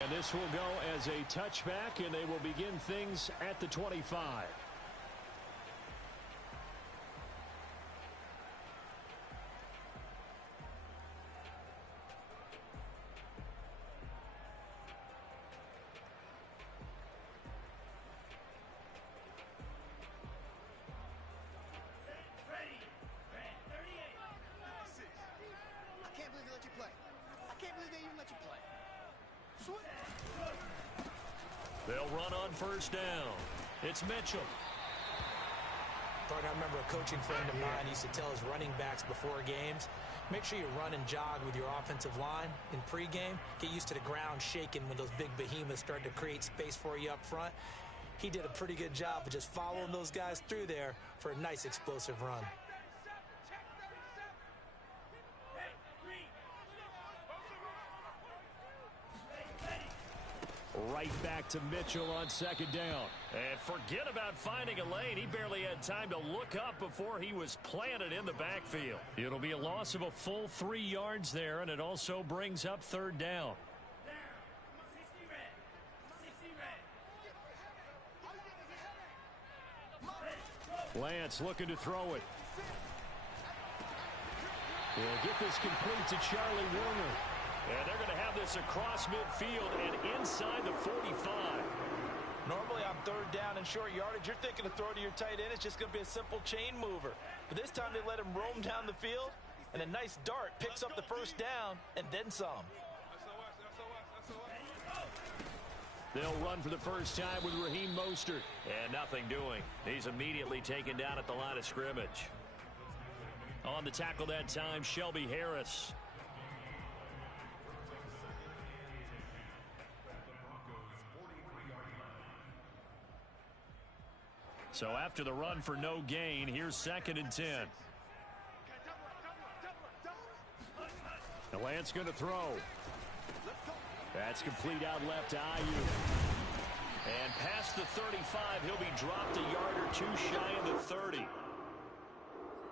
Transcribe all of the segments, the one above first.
And this will go as a touchback, and they will begin things at the 25. They'll run on first down. It's Mitchell. I remember a coaching friend of mine used to tell his running backs before games, make sure you run and jog with your offensive line in pregame. Get used to the ground shaking when those big behemoths start to create space for you up front. He did a pretty good job of just following those guys through there for a nice explosive run. Right back to Mitchell on second down. And forget about finding a lane. He barely had time to look up before he was planted in the backfield. It'll be a loss of a full 3 yards there, and it also brings up third down. Lance looking to throw it. He'll get this complete to Charlie Warner. And they're going to have this across midfield and inside the 45. Normally on third down and short yardage, you're thinking to throw to your tight end. It's just going to be a simple chain mover. But this time they let him roam down the field, and a nice dart picks up the first down and then some. They'll run for the first time with Raheem Mostert. And nothing doing. He's immediately taken down at the line of scrimmage. On the tackle that time, Shelby Harris. So after the run for no gain, here's 2nd and 10. The Lance going to throw. That's complete out left to Ayuk. And past the 35, he'll be dropped a yard or two shy of the 30.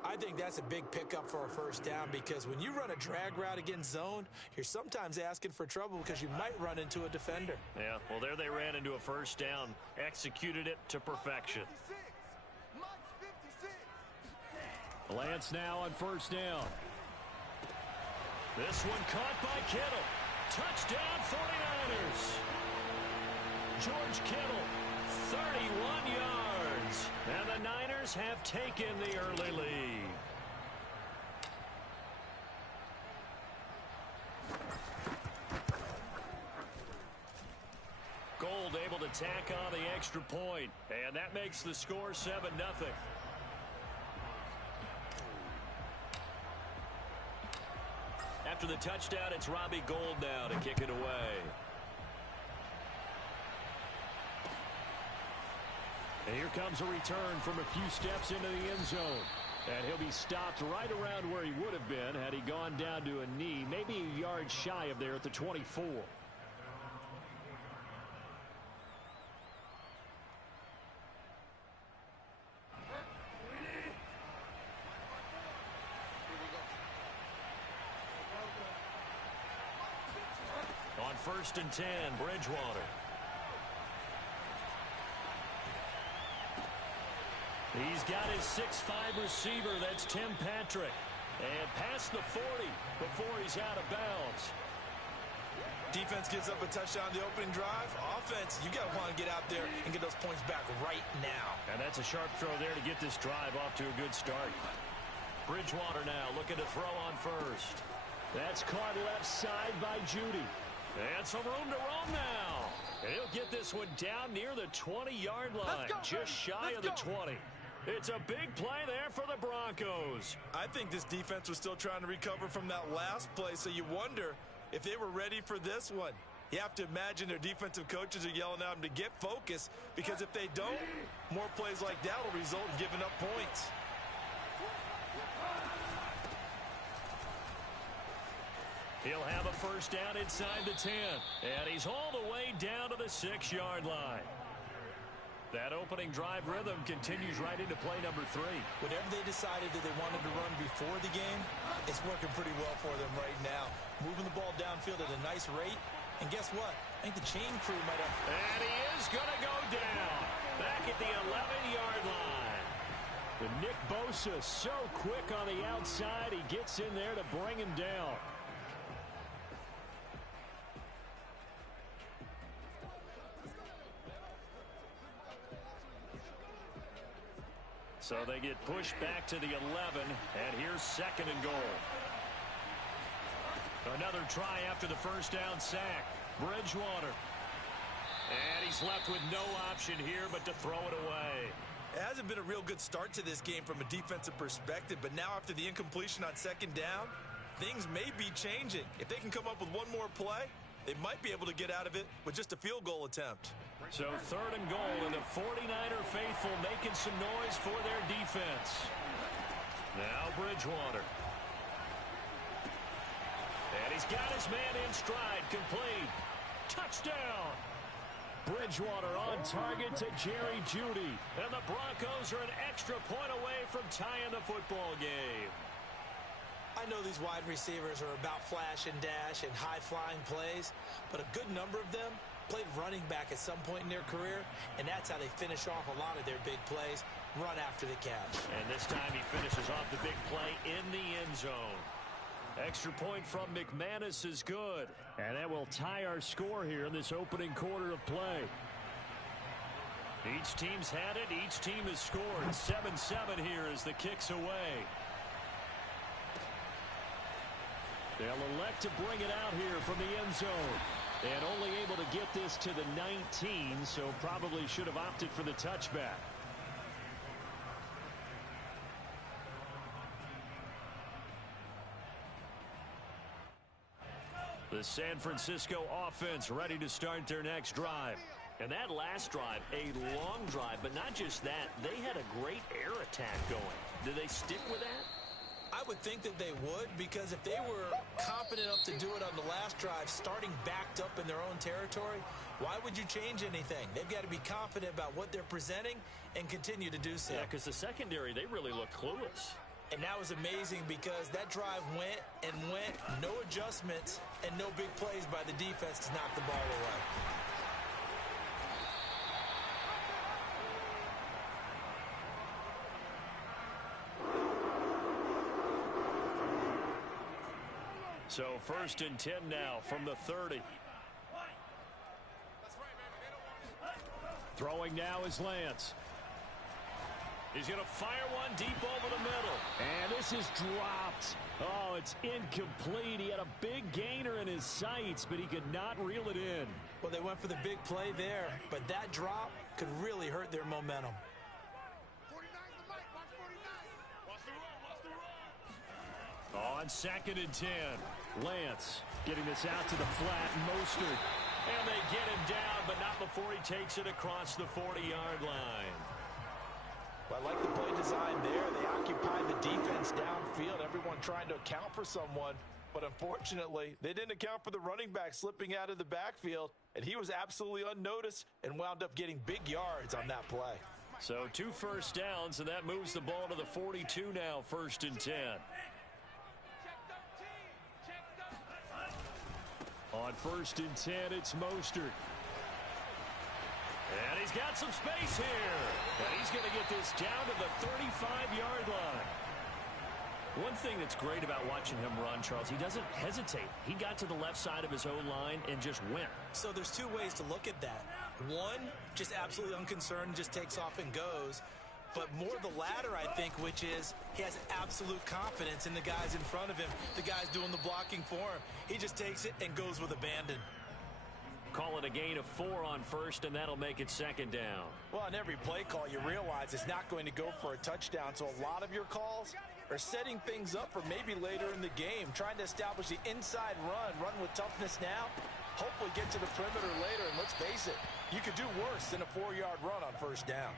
I think that's a big pickup for a first down, because when you run a drag route against zone, you're sometimes asking for trouble because you might run into a defender. Yeah, well, there they ran into a first down, executed it to perfection. Lance now on first down. This one caught by Kittle. Touchdown 49ers. George Kittle, 31 yards. And the Niners have taken the early lead. Gold able to tack on the extra point. And that makes the score 7-0. After the touchdown, it's Robbie Gould now to kick it away. And here comes a return from a few steps into the end zone. And he'll be stopped right around where he would have been had he gone down to a knee, maybe a yard shy of there at the 24. On 1st and 10, Bridgewater. He's got his 6'5" receiver. That's Tim Patrick. And past the 40 before he's out of bounds. Defense gives up a touchdown the opening drive. Offense, you got to want to get out there and get those points back right now. And that's a sharp throw there to get this drive off to a good start. Bridgewater now looking to throw on first. That's caught left side by Judy. And some room to roam now. And he'll get this one down near the 20-yard line, just shy of the 20. It's a big play there for the Broncos. I think this defense was still trying to recover from that last play, so you wonder if they were ready for this one. You have to imagine their defensive coaches are yelling at them to get focused, because if they don't, more plays like that will result in giving up points. He'll have a first down inside the 10. And he's all the way down to the 6-yard line. That opening drive rhythm continues right into play number 3. Whatever they decided that they wanted to run before the game, it's working pretty well for them right now. Moving the ball downfield at a nice rate. And guess what? I think the chain crew might have... And he is going to go down. Back at the 11-yard line. And Nick Bosa so quick on the outside. He gets in there to bring him down. So they get pushed back to the 11, and here's 2nd and goal. Another try after the first down sack. Bridgewater. And he's left with no option here but to throw it away. It hasn't been a real good start to this game from a defensive perspective, but now after the incompletion on 2nd down, things may be changing. If they can come up with one more play, they might be able to get out of it with just a field goal attempt. So 3rd and goal, and the 49er faithful making some noise for their defense. Now Bridgewater. And he's got his man in stride, complete. Touchdown! Bridgewater on target to Jerry Jeudy. And the Broncos are an extra point away from tying the football game. I know these wide receivers are about flash and dash and high-flying plays, but a good number of them played running back at some point in their career, and that's how they finish off a lot of their big plays, run after the catch. And this time he finishes off the big play in the end zone. Extra point from McManus is good. And that will tie our score here in this opening quarter of play. Each team's had it. Each team has scored. 7-7 here as the kick's away. They'll elect to bring it out here from the end zone. And only able to get this to the 19, so probably should have opted for the touchback. The San Francisco offense ready to start their next drive. And that last drive, a long drive, but not just that. They had a great air attack going. Do they stick with that? I would think that they would, because if they were confident enough to do it on the last drive, starting backed up in their own territory, why would you change anything? They've got to be confident about what they're presenting and continue to do so. Yeah, because the secondary, they really look clueless. And that was amazing because that drive went and went, no adjustments, and no big plays by the defense to knock the ball away. So 1st and 10 now from the 30. Throwing now is Lance. He's going to fire one deep over the middle. And this is dropped. Oh, it's incomplete. He had a big gainer in his sights, but he could not reel it in. Well, they went for the big play there, but that drop could really hurt their momentum. On 2nd and 10, Lance getting this out to the flat. Mostert. And they get him down, but not before he takes it across the 40-yard line. Well, I like the play design there. They occupied the defense downfield, everyone trying to account for someone. But unfortunately, they didn't account for the running back slipping out of the backfield, and he was absolutely unnoticed and wound up getting big yards on that play. So 2 first downs, and that moves the ball to the 42 now, 1st and 10. On 1st and 10, it's Mostert. And he's got some space here. And he's going to get this down to the 35-yard line. One thing that's great about watching him run, Charles, he doesn't hesitate. He got to the left side of his O-line and just went. So there's 2 ways to look at that. One, just absolutely unconcerned, just takes off and goes. But more the latter, I think, which is he has absolute confidence in the guys in front of him, the guys doing the blocking for him. He just takes it and goes with abandon. Call it a gain of 4 on 1st, and that'll make it 2nd down. Well, on every play call, you realize it's not going to go for a touchdown. So a lot of your calls are setting things up for maybe later in the game, trying to establish the inside run with toughness now, hopefully get to the perimeter later. And let's face it, you could do worse than a 4-yard run on 1st down.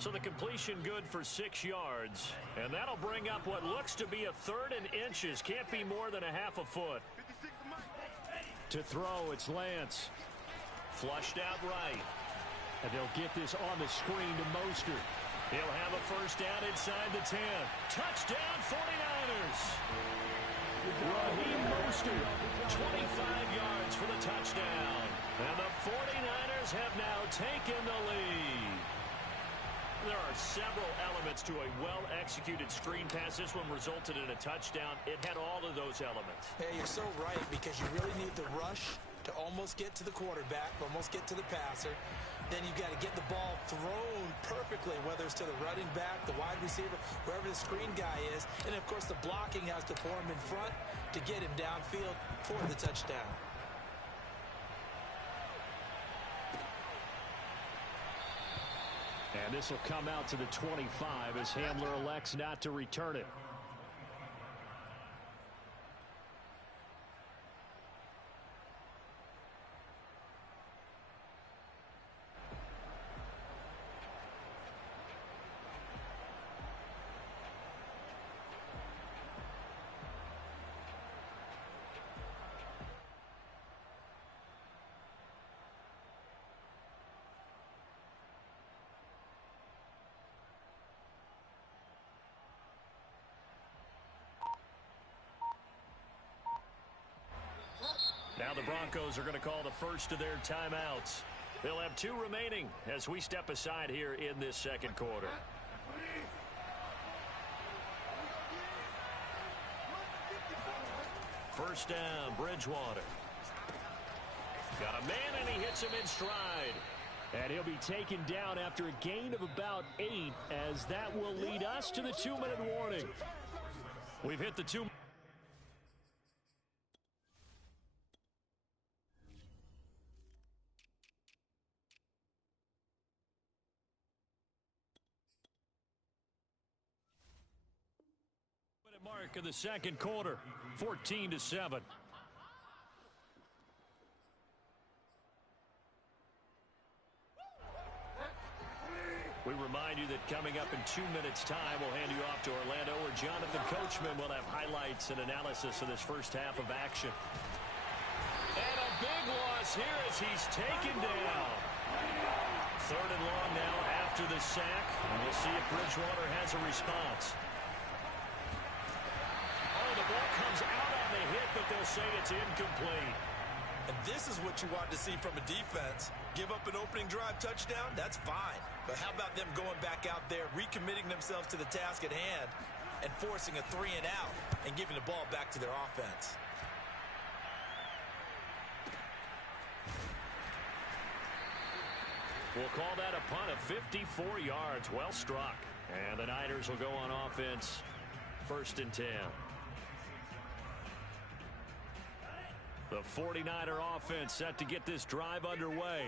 So the completion good for 6 yards. And that'll bring up what looks to be a 3rd and inches. Can't be more than a half a foot. To throw, it's Lance. Flushed out right. And they'll get this on the screen to Mostert. He'll have a 1st down inside the 10. Touchdown, 49ers! Raheem Mostert, 25 yards for the touchdown. And the 49ers have now taken the lead. There are several elements to a well-executed screen pass. This one resulted in a touchdown. It had all of those elements. Hey, you're so right, because you really need the rush to almost get to the quarterback, almost get to the passer. Then you've got to get the ball thrown perfectly, whether it's to the running back, the wide receiver, wherever the screen guy is. And, of course, the blocking has to form in front to get him downfield for the touchdown. And this will come out to the 25 as Hamler elects not to return it. Now the Broncos are going to call the first of their timeouts. They'll have 2 remaining as we step aside here in this second quarter. First down, Bridgewater. Got a man, and he hits him in stride. And he'll be taken down after a gain of about 8, as that will lead us to the 2-minute warning. We've hit the 2. Mark of the second quarter, 14-7. We remind you that coming up in 2 minutes' time, we'll hand you off to Orlando, where Jonathan Coachman will have highlights and analysis of this first half of action. And a big loss here as he's taken down. 3rd and long now after the sack, and we'll see if Bridgewater has a response. The ball comes out on the hit, but they'll say it's incomplete. And this is what you want to see from a defense. Give up an opening drive touchdown, that's fine. But how about them going back out there, recommitting themselves to the task at hand, and forcing a 3-and-out and giving the ball back to their offense? We'll call that a punt of 54 yards. Well struck. And the Niners will go on offense. 1st and 10. The 49er offense set to get this drive underway.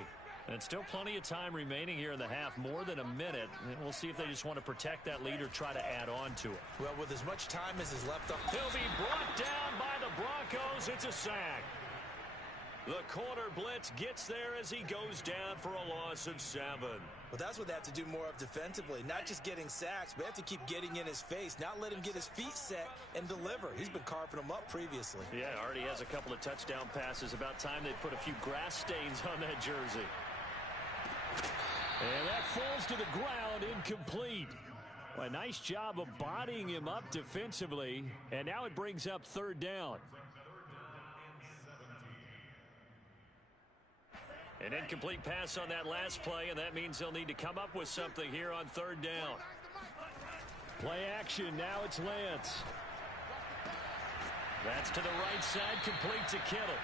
And still plenty of time remaining here in the half, more than a minute. And we'll see if they just want to protect that lead or try to add on to it. Well, with as much time as is left up, he'll be brought down by the Broncos. It's a sack. The corner blitz gets there as he goes down for a loss of 7. Well, that's what they have to do more of defensively. Not just getting sacks, but they have to keep getting in his face, not let him get his feet set and deliver. He's been carving them up previously. Yeah, already has a couple of touchdown passes. About time they put a few grass stains on that jersey. And that falls to the ground, incomplete. Well, a nice job of bodying him up defensively. And now it brings up 3rd down. An incomplete pass on that last play, and that means they'll need to come up with something here on 3rd down. Play action, now it's Lance. That's to the right side, complete to Kittle.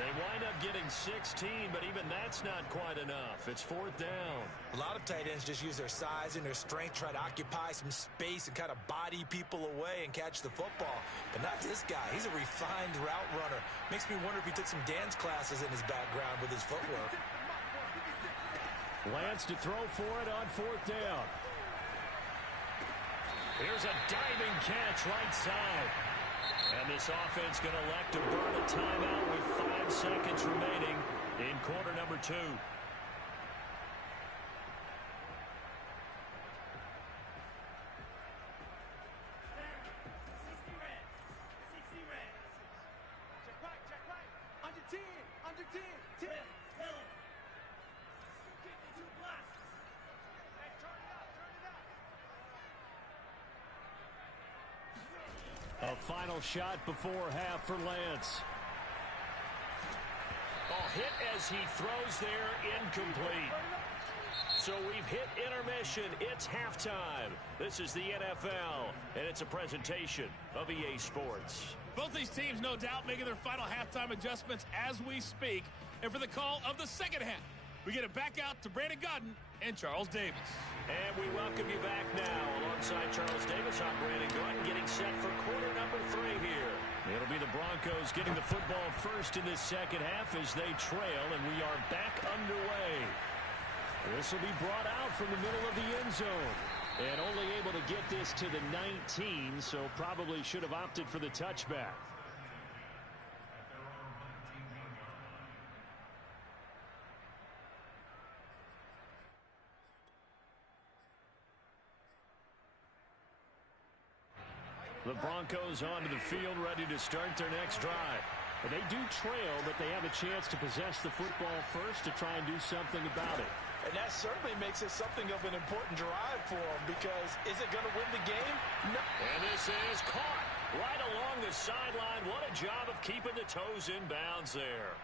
They wind up getting 16, but even that's not quite enough. It's 4th down. A lot of tight ends just use their size and their strength, try to occupy some space and kind of body people away and catch the football. But not this guy. He's a refined route runner. Makes me wonder if he took some dance classes in his background with his footwork. Lance to throw for it on 4th down. Here's a diving catch right side. And this offense going to elect to burn a timeout with 5 seconds remaining in quarter number 2. A final shot before half for Lance. Oh, hit as he throws there, incomplete. So we've hit intermission. It's halftime. This is the NFL, and it's a presentation of EA Sports. Both these teams, no doubt, making their final halftime adjustments as we speak. And for the call of the second half, we get it back out to Brandon Gaudin and Charles Davis. And we welcome you back now. Alongside Charles Davis, I'm Brandon Gaudin, getting set for quarter number 3 here. It'll be the Broncos getting the football first in this second half as they trail, and we are back underway. This will be brought out from the middle of the end zone. And only able to get this to the 19, so probably should have opted for the touchback. The Broncos onto the field, ready to start their next drive. And they do trail, but they have a chance to possess the football first to try and do something about it. And that certainly makes it something of an important drive for them, because is it going to win the game? No. And this is caught right along the sideline. What a job of keeping the toes in bounds there.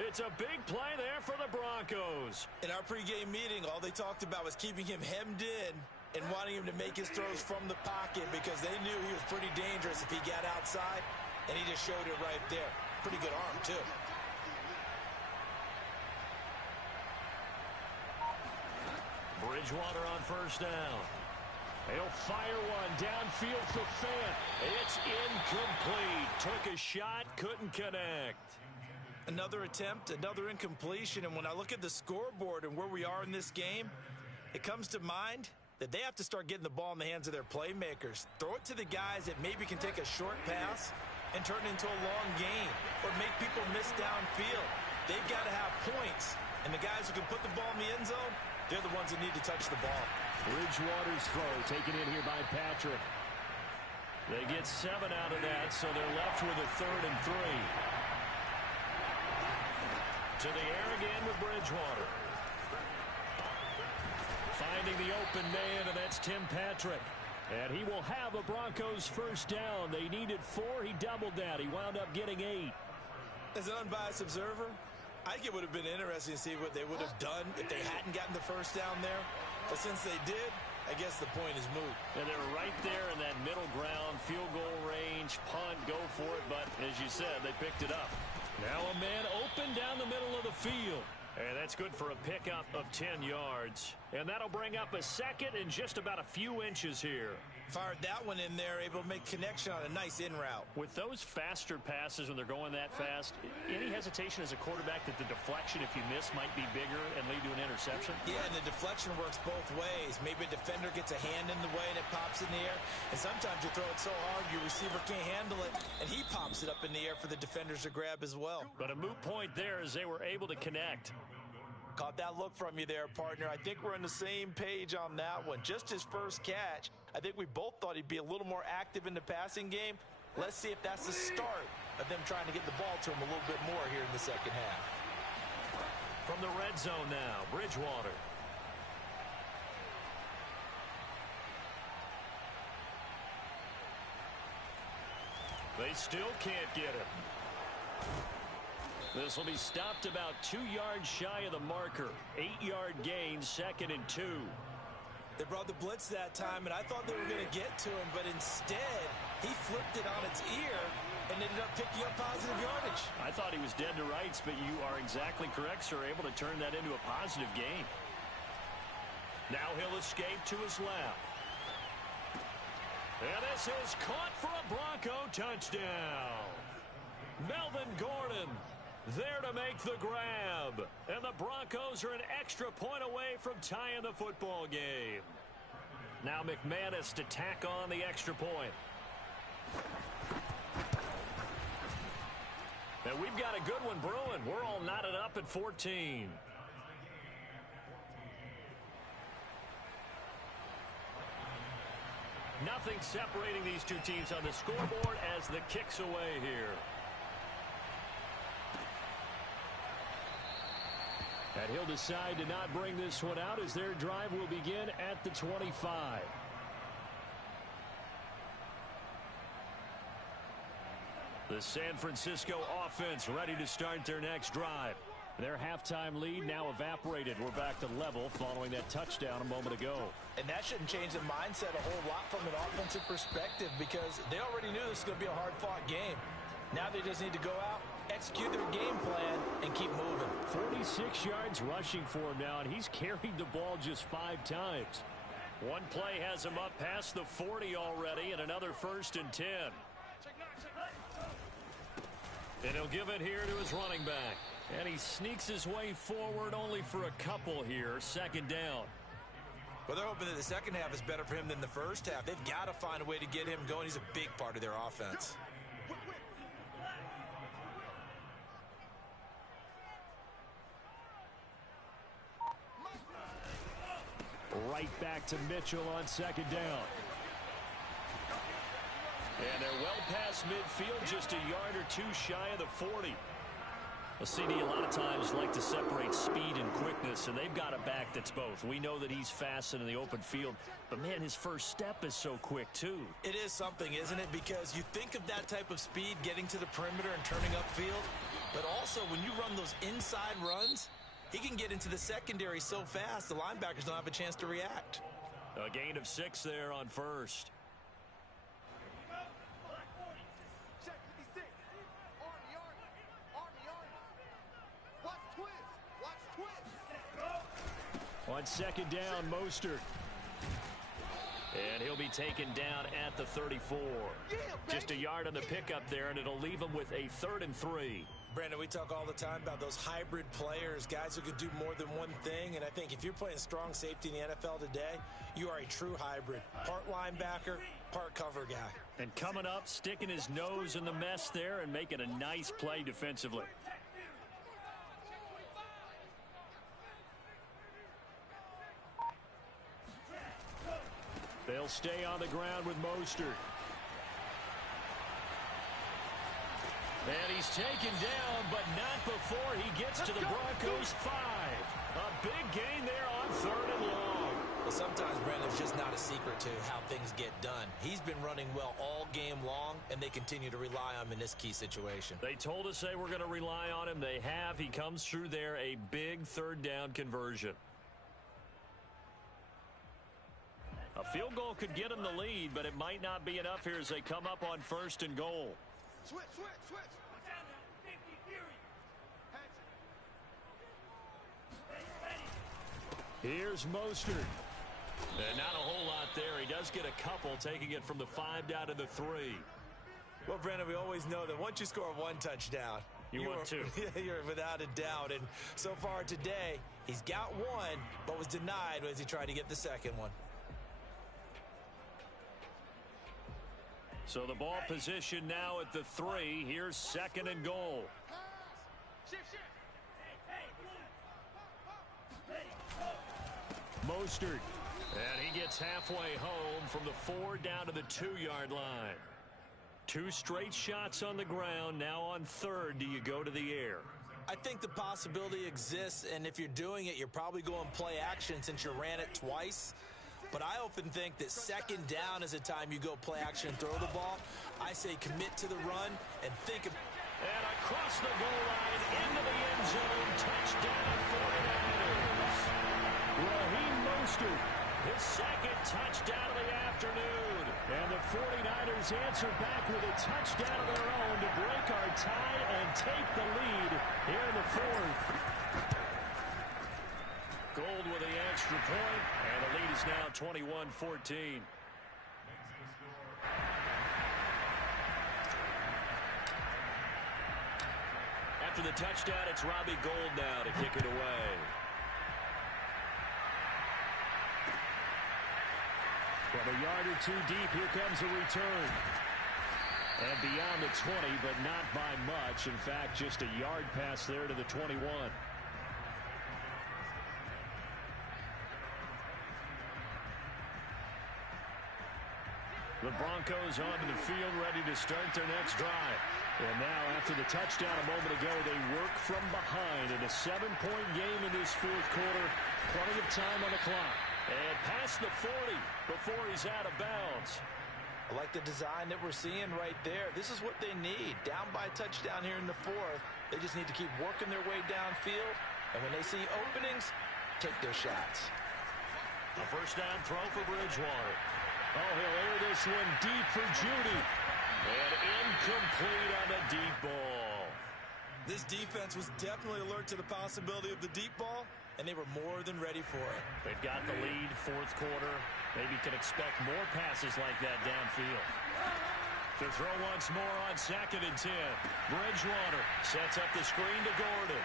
It's a big play there for the Broncos. In our pregame meeting, all they talked about was keeping him hemmed in and wanting him to make his throws from the pocket, because they knew he was pretty dangerous if he got outside, and he just showed it right there. Pretty good arm, too. Bridgewater on first down. He'll fire one downfield for Fant. It's incomplete. Took a shot, couldn't connect. Another attempt, another incompletion, and when I look at the scoreboard and where we are in this game, it comes to mind that they have to start getting the ball in the hands of their playmakers. Throw it to the guys that maybe can take a short pass and turn it into a long gain or make people miss downfield. They've got to have points, and the guys who can put the ball in the end zone, they're the ones that need to touch the ball. Bridgewater's throw taken in here by Patrick. They get 7 out of that, so they're left with a 3rd and 3. To the air again with Bridgewater. Finding the open man, and that's Tim Patrick. And he will have a Broncos first down. They needed 4. He doubled that. He wound up getting 8. As an unbiased observer, I think it would have been interesting to see what they would have done if they hadn't gotten the first down there. But since they did, I guess the point is moot. And they're right there in that middle ground, field goal range, punt, go for it. But as you said, they picked it up. Now a man open down the middle of the field. And that's good for a pickup of 10 yards. And that'll bring up a second and just about a few inches here. Fired that one in there, able to make connection on a nice in route. With those faster passes when they're going that fast, any hesitation as a quarterback that the deflection, if you miss, might be bigger and lead to an interception? Yeah, and the deflection works both ways. Maybe a defender gets a hand in the way and it pops in the air. And sometimes you throw it so hard your receiver can't handle it, and he pops it up in the air for the defenders to grab as well. But a moot point there as they were able to connect. Caught that look from you there, partner. I think we're on the same page on that one. Just his first catch, I think we both thought he'd be a little more active in the passing game. Let's see if that's the start of them trying to get the ball to him a little bit more here in the second half. From the red zone now, Bridgewater. They still can't get him. This will be stopped about 2 yards shy of the marker. 8-yard gain, 2nd and 2. They brought the blitz that time, and I thought they were going to get to him, but instead, he flipped it on its ear and ended up picking up positive yardage. I thought he was dead to rights, but you are exactly correct, sir, able to turn that into a positive gain. Now he'll escape to his left. And this is caught for a Bronco touchdown. Melvin Gordon there to make the grab. And the Broncos are an extra point away from tying the football game. Now McManus to tack on the extra point. And we've got a good one brewing. We're all knotted up at 14. Nothing separating these two teams on the scoreboard as the kick's away here. And he'll decide to not bring this one out as their drive will begin at the 25. The San Francisco offense ready to start their next drive. Their halftime lead now evaporated. We're back to level following that touchdown a moment ago. And that shouldn't change the mindset a whole lot from an offensive perspective because they already knew this was going to be a hard-fought game. Now they just need to go out, execute their game plan, and keep moving. 46 yards rushing for him now, and he's carried the ball just 5 times. One play has him up past the 40 already, and another 1st and 10. And he'll give it here to his running back. And he sneaks his way forward only for a couple here. 2nd down. Well, they're hoping that the second half is better for him than the first half. They've got to find a way to get him going. He's a big part of their offense. Right back to Mitchell on 2nd down. And they're well past midfield, just a yard or 2 shy of the 40. Well, CD a lot of times like to separate speed and quickness, and they've got a back that's both. We know that he's fast and in the open field, but, man, his first step is so quick, too. It is something, isn't it? Because you think of that type of speed getting to the perimeter and turning upfield, but also when you run those inside runs, he can get into the secondary so fast the linebackers don't have a chance to react. A gain of 6 there on 1st. On 2nd down, Mostert. And he'll be taken down at the 34. Just a yard on the pickup there, and it'll leave him with a 3rd and 3. Brandon, we talk all the time about those hybrid players, guys who could do more than one thing, and I think if you're playing strong safety in the NFL today, you are a true hybrid. Part linebacker, part cover guy. And coming up, sticking his nose in the mess there and making a nice play defensively. They'll stay on the ground with Mostert. And he's taken down, but not before he gets to the Broncos' 5. A big gain there on 3rd and long. Well, sometimes, Brandon, it's just not a secret to how things get done. He's been running well all game long, and they continue to rely on him in this key situation. They told us they were going to rely on him. They have. He comes through there, a big 3rd down conversion. A field goal could get him the lead, but it might not be enough here as they come up on 1st and goal. Switch. Here's Mostert. And not a whole lot there. He does get a couple, taking it from the 5 down to the 3. Well, Brandon, we always know that once you score 1 touchdown, you want 2. You're without a doubt. And so far today, he's got 1, but was denied as he tried to get the second one. So the ball position now at the 3. Here's 2nd and goal. Mostert. And he gets halfway home from the 4 down to the 2-yard line. 2 straight shots on the ground. Now on 3rd, do you go to the air? I think the possibility exists, and if you're doing it, you're probably going play action since you ran it twice. But I often think that 2nd down is a time you go play action and throw the ball. I say commit to the run and think of... And across the goal line into the end zone. Touchdown 49ers. Raheem Mostert, his 2nd touchdown of the afternoon. And the 49ers answer back with a touchdown of their own to break our tie and take the lead here in the 4th. Gold with the extra point, and the lead is now 21-14. After the touchdown, it's Robbie Gould now to kick it away. From a yard or 2 deep, here comes a return. And beyond the 20, but not by much. In fact, just a yard pass there to the 21. The Broncos onto the field, ready to start their next drive. And now, after the touchdown a moment ago, they work from behind in a 7-point game in this 4th quarter. Plenty of time on the clock. And past the 40 before he's out of bounds. I like the design that we're seeing right there. This is what they need. Down by a touchdown here in the fourth. They just need to keep working their way downfield. And when they see openings, take their shots. A first down throw for Bridgewater. Oh, he'll air this one deep for Judy. And incomplete on the deep ball. This defense was definitely alert to the possibility of the deep ball, and they were more than ready for it. They've got the lead, fourth quarter. Maybe can expect more passes like that downfield. To throw once more on 2nd and 10. Bridgewater sets up the screen to Gordon.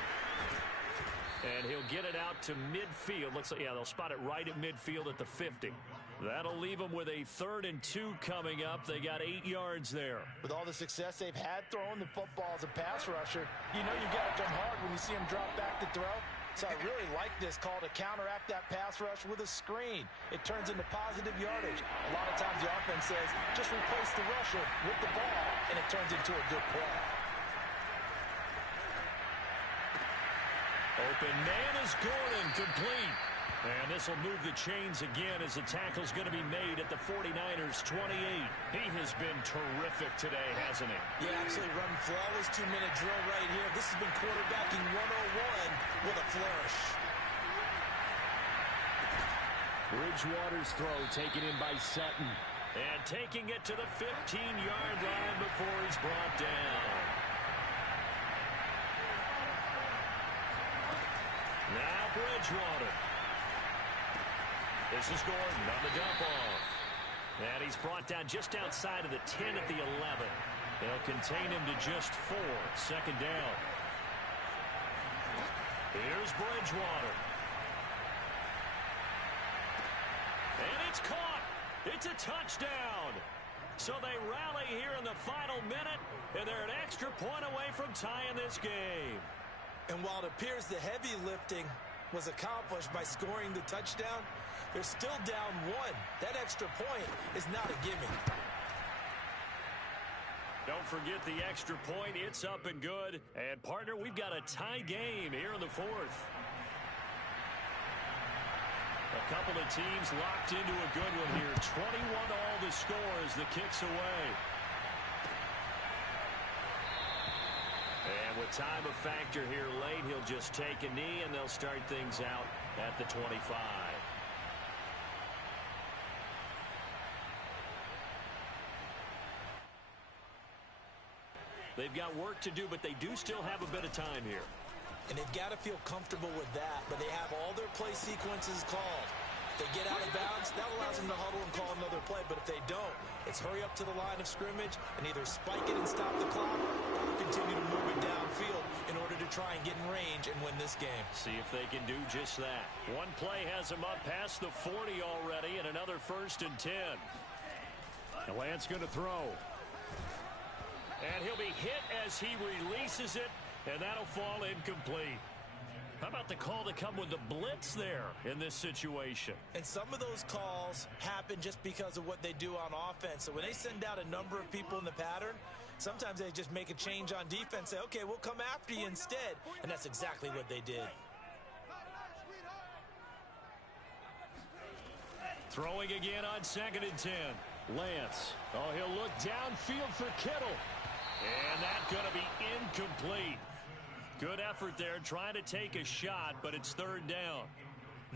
And he'll get it out to midfield. Looks like, yeah, they'll spot it right at midfield at the 50. That'll leave them with a 3rd and 2 coming up. They got 8 yards there. With all the success they've had throwing the football as a pass rusher, you know you've got to come hard when you see him drop back to throw. So I really like this call to counteract that pass rush with a screen. It turns into positive yardage. A lot of times the offense says, just replace the rusher with the ball, and it turns into a good play. Open man is Gordon, complete. And this will move the chains again as the tackle's going to be made at the 49ers 28. He has been terrific today, hasn't he? Yeah, absolutely run flawless 2-minute drill right here. This has been quarterbacking 101 with a flourish. Bridgewater's throw taken in by Sutton. And taking it to the 15-yard line before he's brought down. Now Bridgewater. This is Gordon on the dump off. And he's brought down just outside of the 10 at the 11. They'll contain him to just 4. 2nd down. Here's Bridgewater. And it's caught. It's a touchdown. So they rally here in the final minute, and they're an extra point away from tying this game. And while it appears the heavy lifting was accomplished by scoring the touchdown, they're still down 1. That extra point is not a gimme. Don't forget the extra point. It's up and good. And, partner, we've got a tie game here in the 4th. A couple of teams locked into a good one here. 21 all the score as the kick's away. And with time a factor here late, he'll just take a knee, and they'll start things out at the 25. They've got work to do, but they do still have a bit of time here. And they've got to feel comfortable with that, but they have all their play sequences called. If they get out of bounds, that allows them to huddle and call another play, but if they don't, it's hurry up to the line of scrimmage and either spike it and stop the clock or continue to move it downfield in order to try and get in range and win this game. See if they can do just that. One play has them up past the 40 already, and another 1st and 10. And Lance going to throw. And he'll be hit as he releases it, and that'll fall incomplete. How about the call to come with the blitz there in this situation? And some of those calls happen just because of what they do on offense. So when they send out a number of people in the pattern, sometimes they just make a change on defense, say, okay, we'll come after you instead. And that's exactly what they did. Throwing again on 2nd and 10. Lance. Oh, he'll look downfield for Kittle. And that's going to be incomplete. Good effort there, trying to take a shot, but it's 3rd down.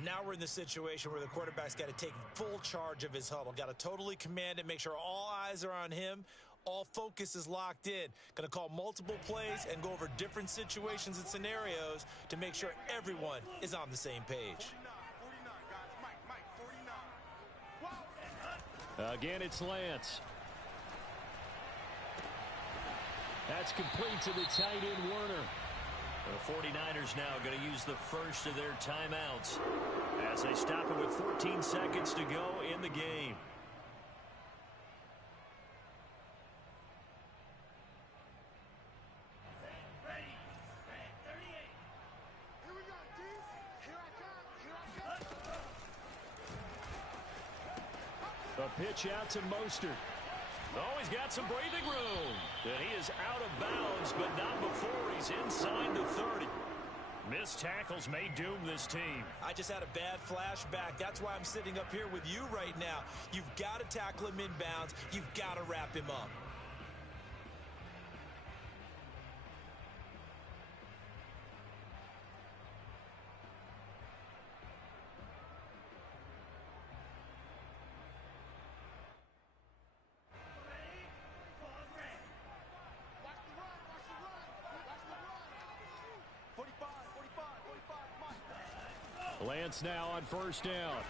Now we're in the situation where the quarterback's got to take full charge of his huddle. Got to totally command it, make sure all eyes are on him. All focus is locked in. Going to call multiple plays and go over different situations and scenarios to make sure everyone is on the same page. Again, it's Lance. That's complete to the tight end, Werner. The 49ers now going to use the first of their timeouts as they stop it with 14 seconds to go in the game. A pitch out to Mostert. Oh, he's got some breathing room. And he is out of bounds, but not before he's inside the 30. Missed tackles may doom this team. I just had a bad flashback. That's why I'm sitting up here with you right now. You've got to tackle him inbounds. You've got to wrap him up. Lance now on first down.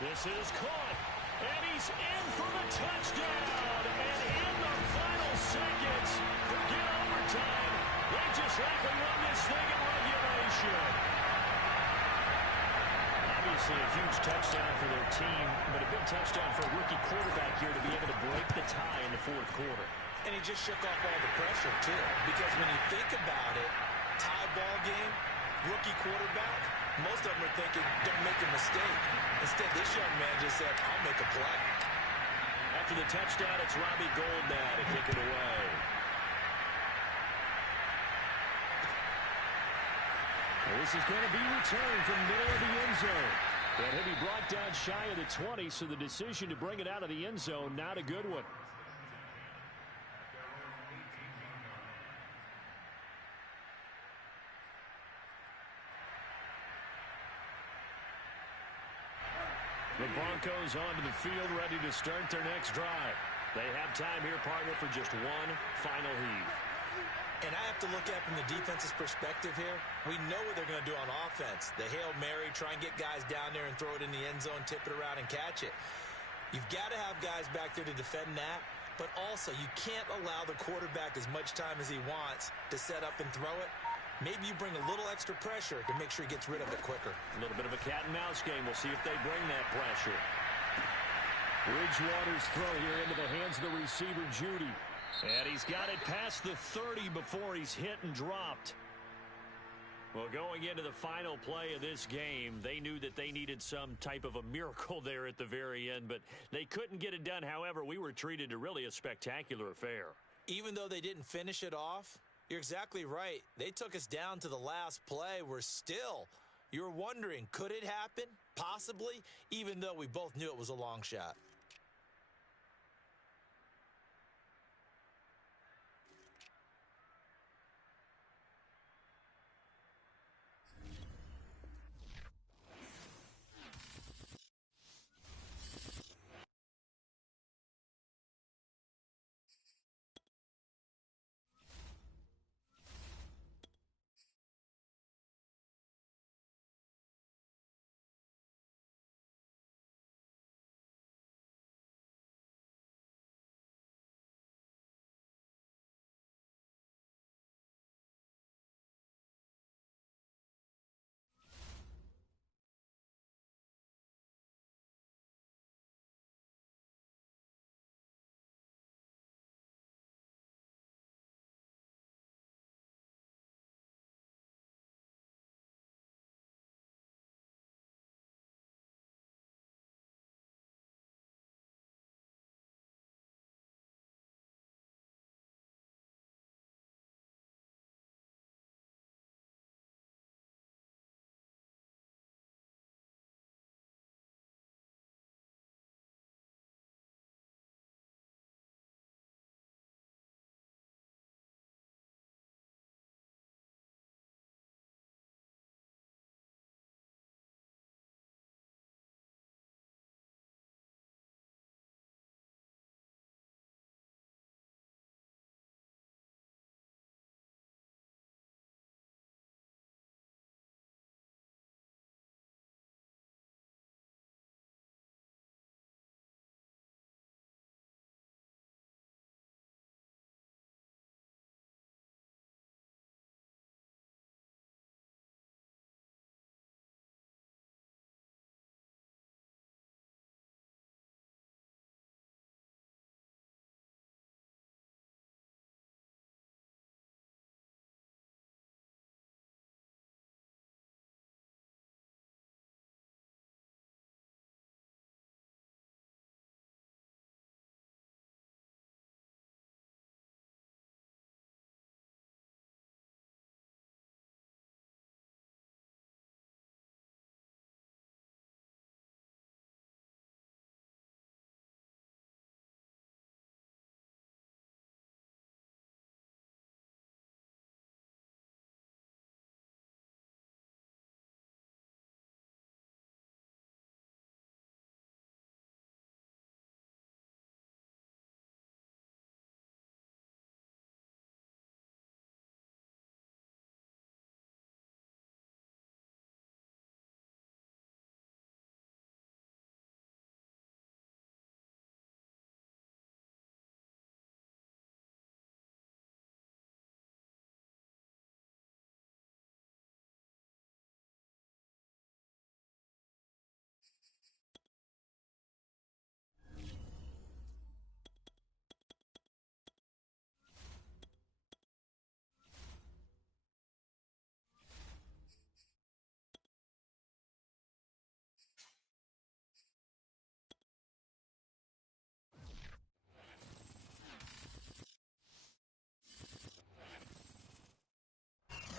This is caught, and he's in for the touchdown. And in the final seconds, forget overtime. They just likely won this thing in regulation. Obviously a huge touchdown for their team, but a big touchdown for a rookie quarterback here to be able to break the tie in the fourth quarter. And he just shook off all the pressure, too. Because when you think about it, tie ball game, rookie quarterback, most of them are thinking, don't make a mistake. Instead, this young man just said, I'll make a play. After the touchdown, it's Robbie Gould now to kick it away. Well, this is going to be returned from the middle of the end zone. And he'll be brought down shy of the 20, so the decision to bring it out of the end zone, not a good one. The Broncos onto the field, ready to start their next drive. They have time here, partner, for just one final heave. And I have to look at it from the defense's perspective here. We know what they're going to do on offense. The Hail Mary, try and get guys down there and throw it in the end zone, tip it around and catch it. You've got to have guys back there to defend that. But also, you can't allow the quarterback as much time as he wants to set up and throw it. Maybe you bring a little extra pressure to make sure he gets rid of it quicker. A little bit of a cat-and-mouse game. We'll see if they bring that pressure. Bridgewater's throw here into the hands of the receiver, Judy. And he's got it past the 30 before he's hit and dropped. Well, going into the final play of this game, they knew that they needed some type of a miracle there at the very end, but they couldn't get it done. However, we were treated to really a spectacular affair. Even though they didn't finish it off, you're exactly right. They took us down to the last play. You're wondering, could it happen? Possibly, even though we both knew it was a long shot.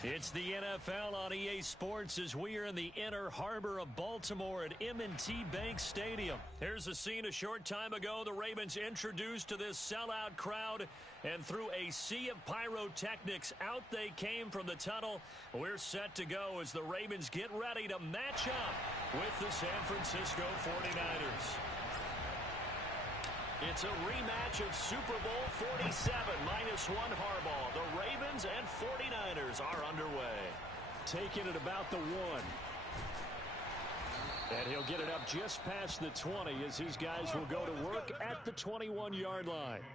It's the NFL on EA Sports as we are in the inner harbor of Baltimore at M&T Bank Stadium. Here's a scene a short time ago. The Ravens introduced to this sellout crowd, and through a sea of pyrotechnics, out they came from the tunnel. We're set to go as the Ravens get ready to match up with the San Francisco 49ers. It's a rematch of Super Bowl 47 -1 Harbaugh. The Ravens and 49ers are underway. Taking it about the 1. And he'll get it up just past the 20 as his guys will go to work at the 21-yard line.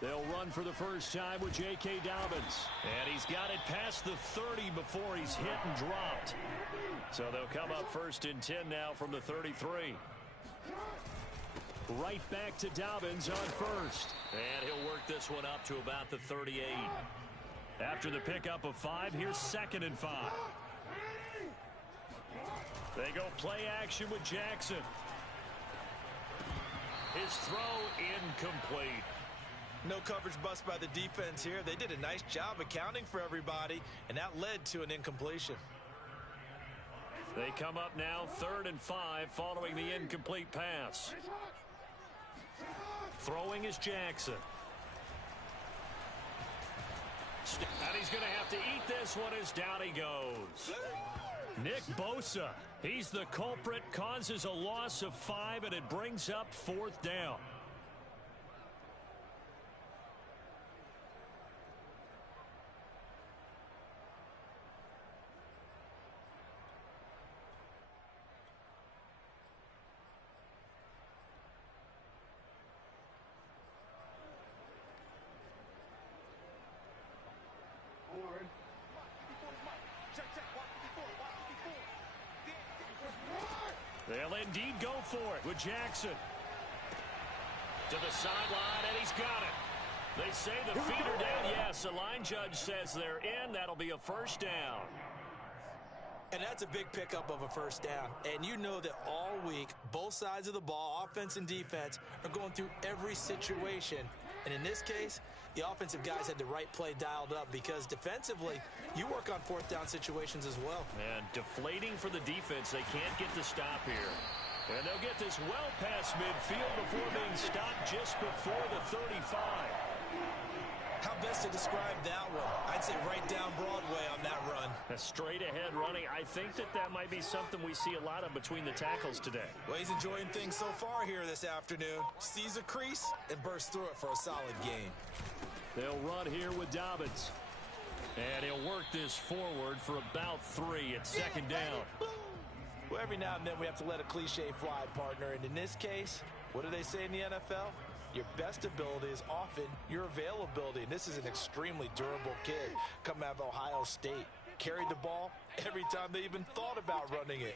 They'll run for the first time with J.K. Dobbins. And he's got it past the 30 before he's hit and dropped. So they'll come up first and 10 now from the 33. Right back to Dobbins on first. And he'll work this one up to about the 38. After the pickup of 5, here's 2nd and 5. They go play action with Jackson. His throw incomplete. No coverage bust by the defense here. They did a nice job accounting for everybody, and that led to an incompletion. They come up now 3rd and 5 following the incomplete pass. Throwing is Jackson. And he's going to have to eat this one as down he goes. Nick Bosa, he's the culprit, causes a loss of 5, and it brings up 4th down. They'll indeed go for it with Jackson. To the sideline, and he's got it. They say the feet are down. Yes, the line judge says they're in. That'll be a first down. And that's a big pickup of a first down. And you know that all week, both sides of the ball, offense and defense, are going through every situation. And in this case, the offensive guys had the right play dialed up because defensively, you work on 4th down situations as well. And deflating for the defense. They can't get the stop here. And they'll get this well past midfield before being stopped just before the 35. How best to describe that one? I'd say right down Broadway on that run. A straight ahead running. I think that might be something we see a lot of between the tackles today. Well, he's enjoying things so far here this afternoon. Sees a crease and bursts through it for a solid gain. They'll run here with Dobbins. And he'll work this forward for about 3 at 2nd down. Well, every now and then we have to let a cliche fly, partner. And in this case, what do they say in the NFL? Your best ability is often your availability. And this is an extremely durable kid coming out of Ohio State. Carried the ball every time they even thought about running it.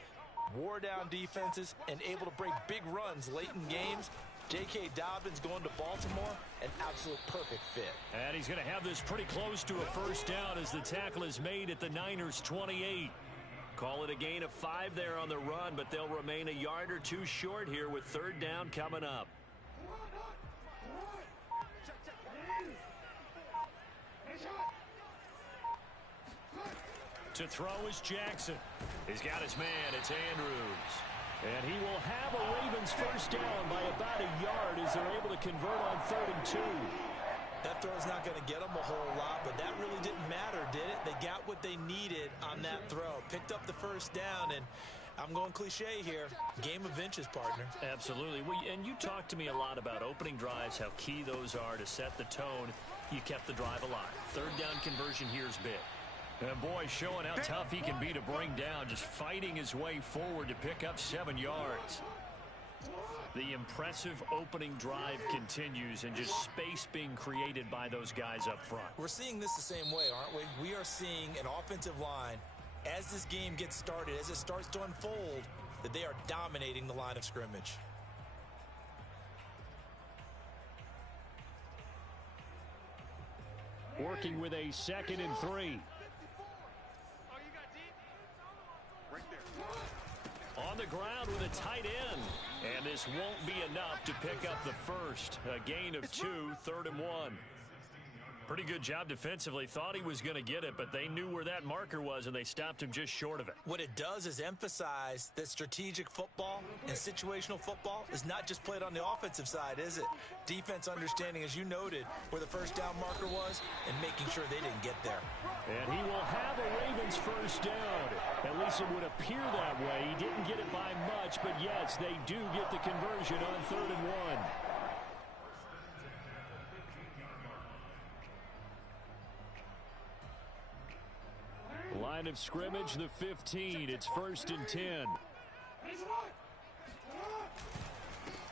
Wore down defenses and able to break big runs late in games. J.K. Dobbins going to Baltimore, an absolute perfect fit. And he's going to have this pretty close to a first down as the tackle is made at the Niners' 28. Call it a gain of 5 there on the run, but they'll remain a yard or 2 short here with 3rd down coming up. To throw is Jackson. He's got his man. It's Andrews. And he will have a Ravens first down by about a yard as they're able to convert on 3rd and 2. That throw's not going to get them a whole lot, but that really didn't matter, did it? They got what they needed on that throw. Picked up the first down, and I'm going cliche here. Game of inches, partner. Absolutely. Well, and you talked to me a lot about opening drives, how key those are to set the tone. You kept the drive alive. 3rd down conversion here is big. And boy, showing how tough he can be to bring down, just fighting his way forward to pick up 7 yards. The impressive opening drive continues and just space being created by those guys up front. We're seeing this the same way, aren't we? We are seeing an offensive line, as this game gets started, as it starts to unfold, that they are dominating the line of scrimmage. Working with a 2nd and 3. On the ground with a tight end. And this won't be enough to pick up the first. A gain of 2, 3rd and 1. Pretty good job defensively. Thought he was going to get it, but they knew where that marker was, and they stopped him just short of it. What it does is emphasize that strategic football and situational football is not just played on the offensive side, is it? Defense understanding, as you noted, where the first down marker was and making sure they didn't get there. And he will have a Ravens first down. At least it would appear that way. He didn't get it by much, but yes, they do get the conversion on 3rd and 1. Line of scrimmage, the 15. It's 1st and 10.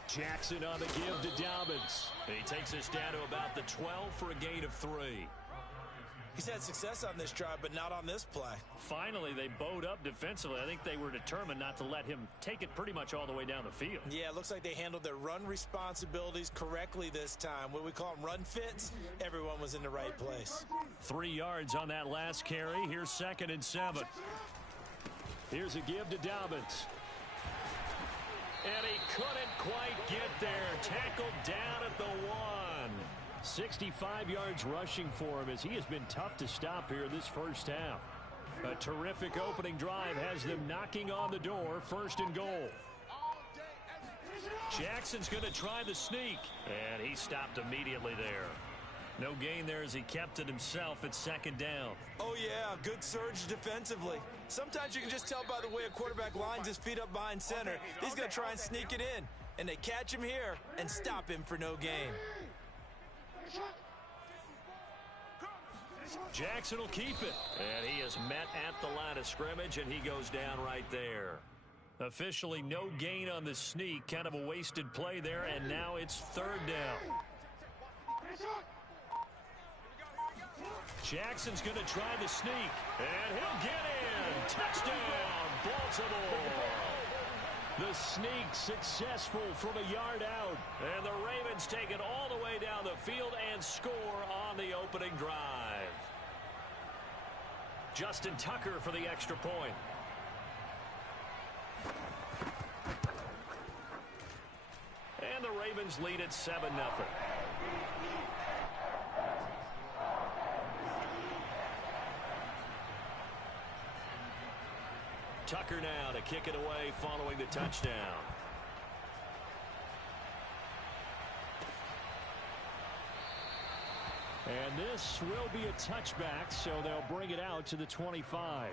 Jackson on the give to Dobbins. He takes us down to about the 12 for a gain of 3. He's had success on this drive, but not on this play. Finally, they bowed up defensively. I think they were determined not to let him take it pretty much all the way down the field. Yeah, it looks like they handled their run responsibilities correctly this time. What we call them run fits, everyone was in the right place. 3 yards on that last carry. Here's 2nd and 7. Here's a give to Dobbins. And he couldn't quite get there. Tackled down at the 1. 65 yards rushing for him as he has been tough to stop here this first half. A terrific opening drive has them knocking on the door. 1st and goal. Jackson's going to try the sneak. And he stopped immediately there. No gain there as he kept it himself at 2nd down. Oh, yeah, good surge defensively. Sometimes you can just tell by the way a quarterback lines his feet up behind center. He's going to try and sneak it in. And they catch him here and stop him for no gain. Jackson will keep it. And he is met at the line of scrimmage, and he goes down right there. Officially no gain on the sneak. Kind of a wasted play there, and now it's 3rd down. Jackson's going to try the sneak, and he'll get in. Touchdown, Baltimore. The sneak successful from a yard out. And the Ravens take it all the way down the field and score on the opening drive. Justin Tucker for the extra point. And the Ravens lead at 7-0. Tucker now to kick it away following the touchdown. And this will be a touchback, so they'll bring it out to the 25.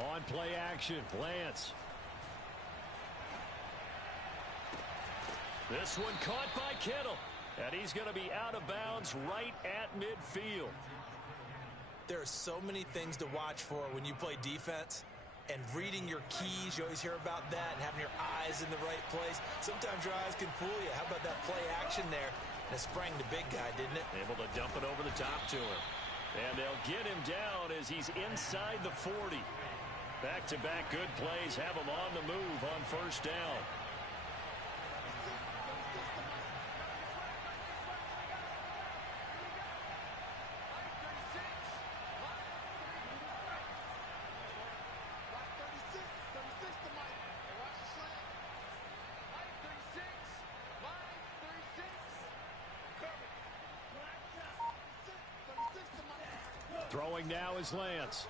On play action, Lance. This one caught by Kittle. And he's going to be out of bounds right at midfield. There are so many things to watch for when you play defense. And reading your keys, you always hear about that, and having your eyes in the right place. Sometimes your eyes can fool you. How about that play action there? And it sprang the big guy, didn't it? Able to dump it over the top to him. And they'll get him down as he's inside the 40. Back-to-back good plays have him on the move on first down. Throwing now is Lance.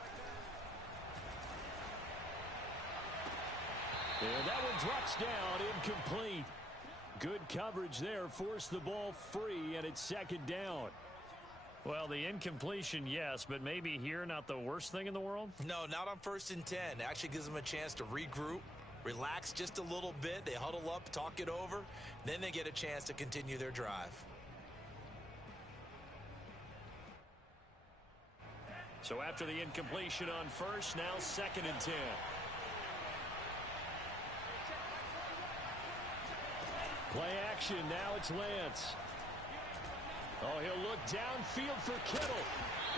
And that one drops down, incomplete. Good coverage there, forced the ball free, and it's second down. Well, the incompletion, yes, but maybe here not the worst thing in the world? No, not on 1st and 10. Actually gives them a chance to regroup, relax just a little bit. They huddle up, talk it over, then they get a chance to continue their drive. So after the incompletion on first, now 2nd and 10. Play action, now it's Lance. Oh, he'll look downfield for Kittle.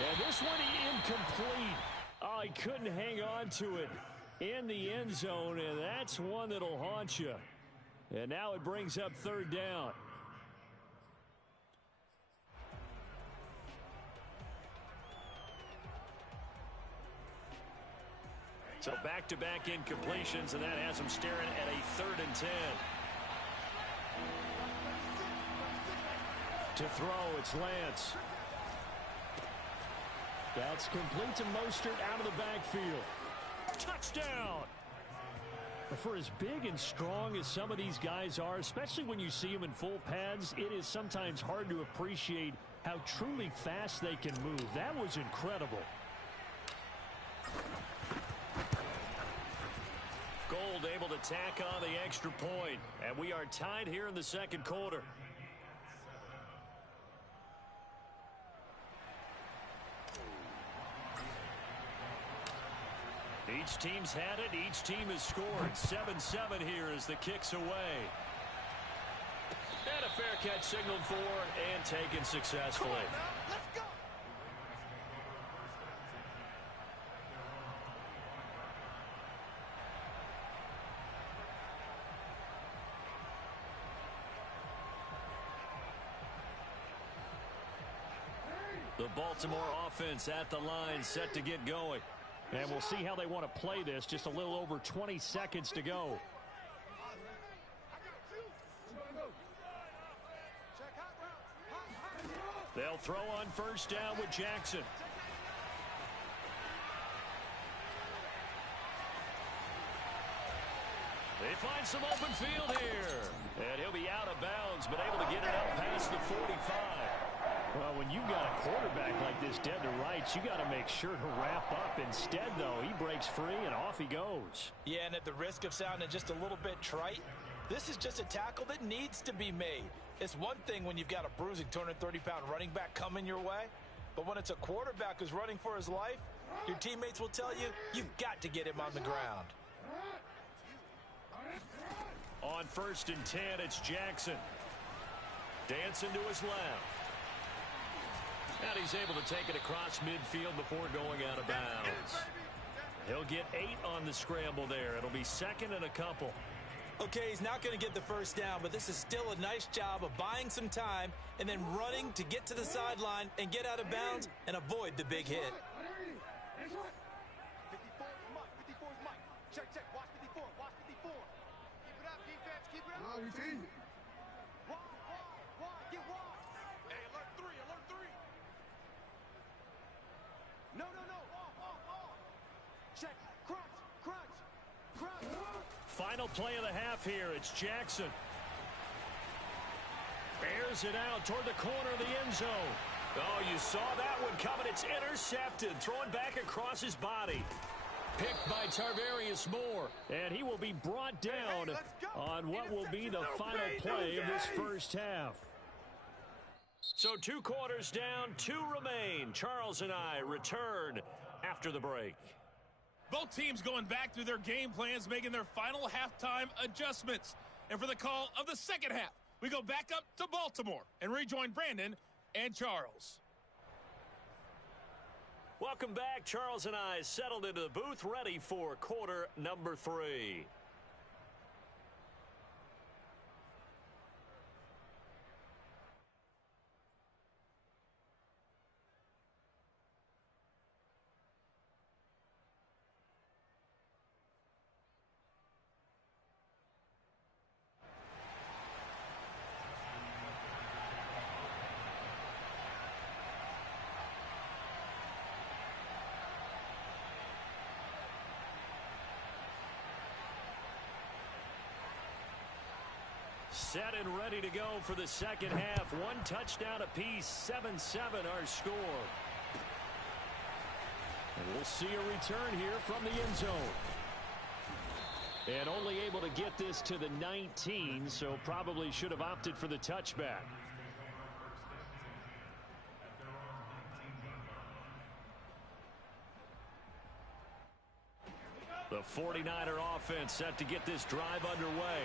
And this one incomplete. Oh, he couldn't hang on to it in the end zone, and that's one that'll haunt you. And now it brings up 3rd down. So back-to-back incompletions, and that has him staring at a 3rd and 10. To throw, it's Lance. That's complete to Mostert out of the backfield. Touchdown! For as big and strong as some of these guys are, especially when you see them in full pads, it is sometimes hard to appreciate how truly fast they can move. That was incredible. Gold able to tack on the extra point, and we are tied here in the 2nd quarter. Each team's had it. Each team has scored. 7-7 here as the kick's away. And a fair catch signaled for and taken successfully. Let's go. The Baltimore offense at the line, set to get going. And we'll see how they want to play this. Just a little over 20 seconds to go. They'll throw on first down with Jackson. They find some open field here. And he'll be out of bounds, but able to get it up past the 45. Well, when you've got a quarterback like this dead to rights, you got to make sure to wrap up. Instead, though, he breaks free and off he goes. Yeah, and at the risk of sounding just a little bit trite, this is just a tackle that needs to be made. It's one thing when you've got a bruising 230-pound running back coming your way, but when it's a quarterback who's running for his life, your teammates will tell you, you've got to get him on the ground. On 1st and 10, it's Jackson. Dancing to his left. And he's able to take it across midfield before going out of bounds. He'll get 8 on the scramble there. It'll be 2nd and a couple. Okay, he's not going to get the first down, but this is still a nice job of buying some time and then running to get to the sideline and get out of bounds and avoid the big hit. 54 is Mike. Check. Watch 54. Watch 54. Keep it up, defense. Keep it up. Wide. Get wide. Hey, alert 3. No. Off. Check. Crunch. Final play of the half here. It's Jackson. Bears it out toward the corner of the end zone. Oh, you saw that one coming. It's intercepted. Thrown back across his body. Picked by Tarvarius Moore. And he will be brought down on what will be the final play of this first half. So 2 quarters down, 2 remain. Charles and I return after the break. Both teams going back through their game plans, making their final halftime adjustments. And for the call of the second half, we go back up to Baltimore and rejoin Brandon and Charles. Welcome back. Charles and I settled into the booth, ready for quarter number 3. Set and ready to go for the second half. 1 touchdown apiece, 7-7 our score. And we'll see a return here from the end zone. And only able to get this to the 19, so probably should have opted for the touchback. The 49er offense set to get this drive underway.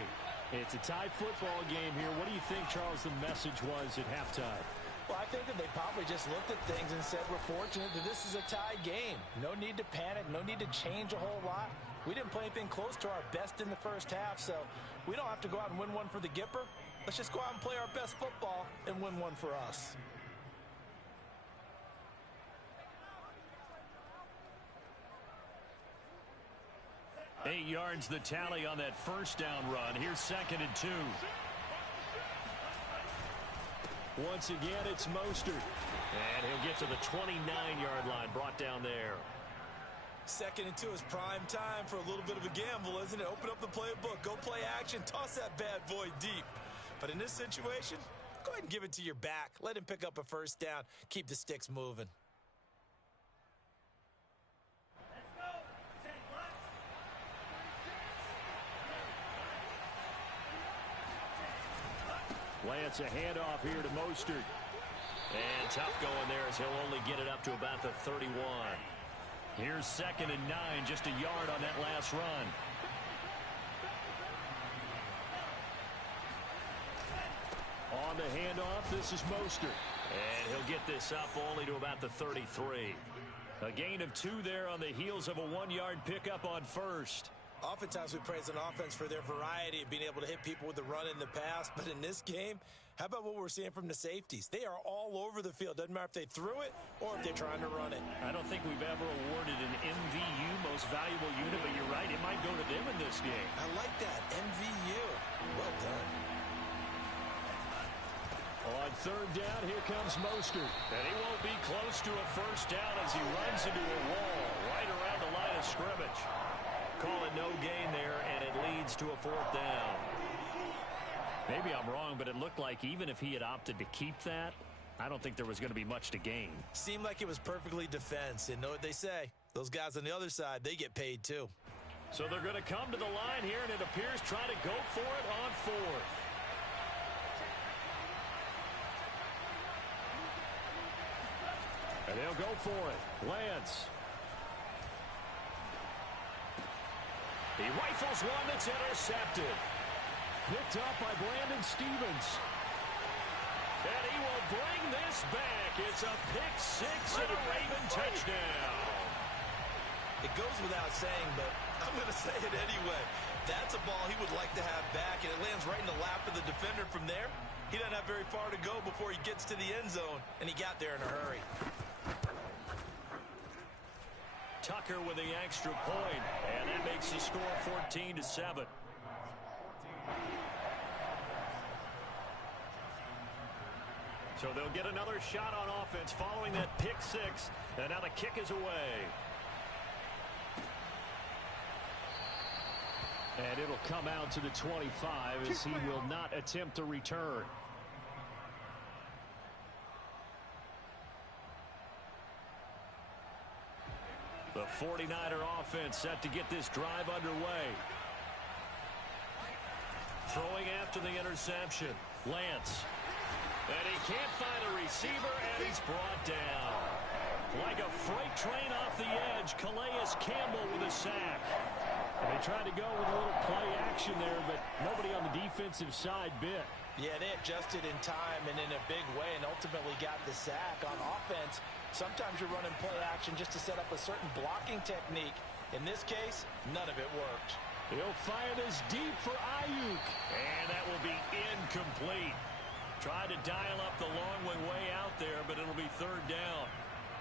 It's a tie football game here. What do you think, Charles, the message was at halftime? Well, I think that they probably just looked at things and said, we're fortunate that this is a tie game. No need to panic. No need to change a whole lot. We didn't play anything close to our best in the first half, so we don't have to go out and win one for the Gipper. Let's just go out and play our best football and win one for us. Eight yards the tally on that first down run. Here's 2nd and 2. Once again, it's Mostert. And he'll get to the 29-yard line, brought down there. 2nd and 2 is prime time for a little bit of a gamble, isn't it? Open up the playbook, go play action, toss that bad boy deep. But in this situation, go ahead and give it to your back. Let him pick up a first down. Keep the sticks moving. Lance, a handoff here to Mostert. And tough going there as he'll only get it up to about the 31. Here's 2nd and 9, just a yard on that last run. On the handoff, this is Mostert. And he'll get this up only to about the 33. A gain of 2 there on the heels of a 1-yard pickup on first. Oftentimes we praise an offense for their variety of being able to hit people with the run in the pass. But in this game, how about what we're seeing from the safeties? They are all over the field. Doesn't matter if they threw it or if they're trying to run it. I don't think we've ever awarded an MVU, most valuable unit, but you're right. It might go to them in this game. I like that. MVU. Well done. On 3rd down, here comes Mostert. And he won't be close to a first down as he runs into a wall right around the line of scrimmage. Call it no gain there, and it leads to a 4th down. Maybe I'm wrong, but it looked like even if he had opted to keep that, I don't think there was going to be much to gain. Seemed like it was perfectly defense. And know what they say? Those guys on the other side, they get paid too. So they're going to come to the line here, and it appears trying to go for it on 4th. And they'll go for it. Lance. He rifles one that's intercepted. Picked up by Brandon Stevens. And he will bring this back. It's a pick-6 and a Raven touchdown. It goes without saying, but I'm going to say it anyway. That's a ball he would like to have back, and it lands right in the lap of the defender from there. He doesn't have very far to go before he gets to the end zone, and he got there in a hurry. Tucker with the extra point, and that makes the score 14-7. So they'll get another shot on offense following that pick-6, and now the kick is away. And it'll come out to the 25 as he will not attempt to return. The 49er offense set to get this drive underway. Throwing after the interception. Lance. And he can't find a receiver, and he's brought down. Like a freight train off the edge, Calais Campbell with a sack. And they tried to go with a little play action there, but nobody on the defensive side bit. Yeah, they adjusted in time and in a big way and ultimately got the sack. On offense, sometimes you're running play action just to set up a certain blocking technique. In this case, none of it worked. He'll fire this deep for Ayuk. And that will be incomplete. Tried to dial up the long way out there, but it'll be third down.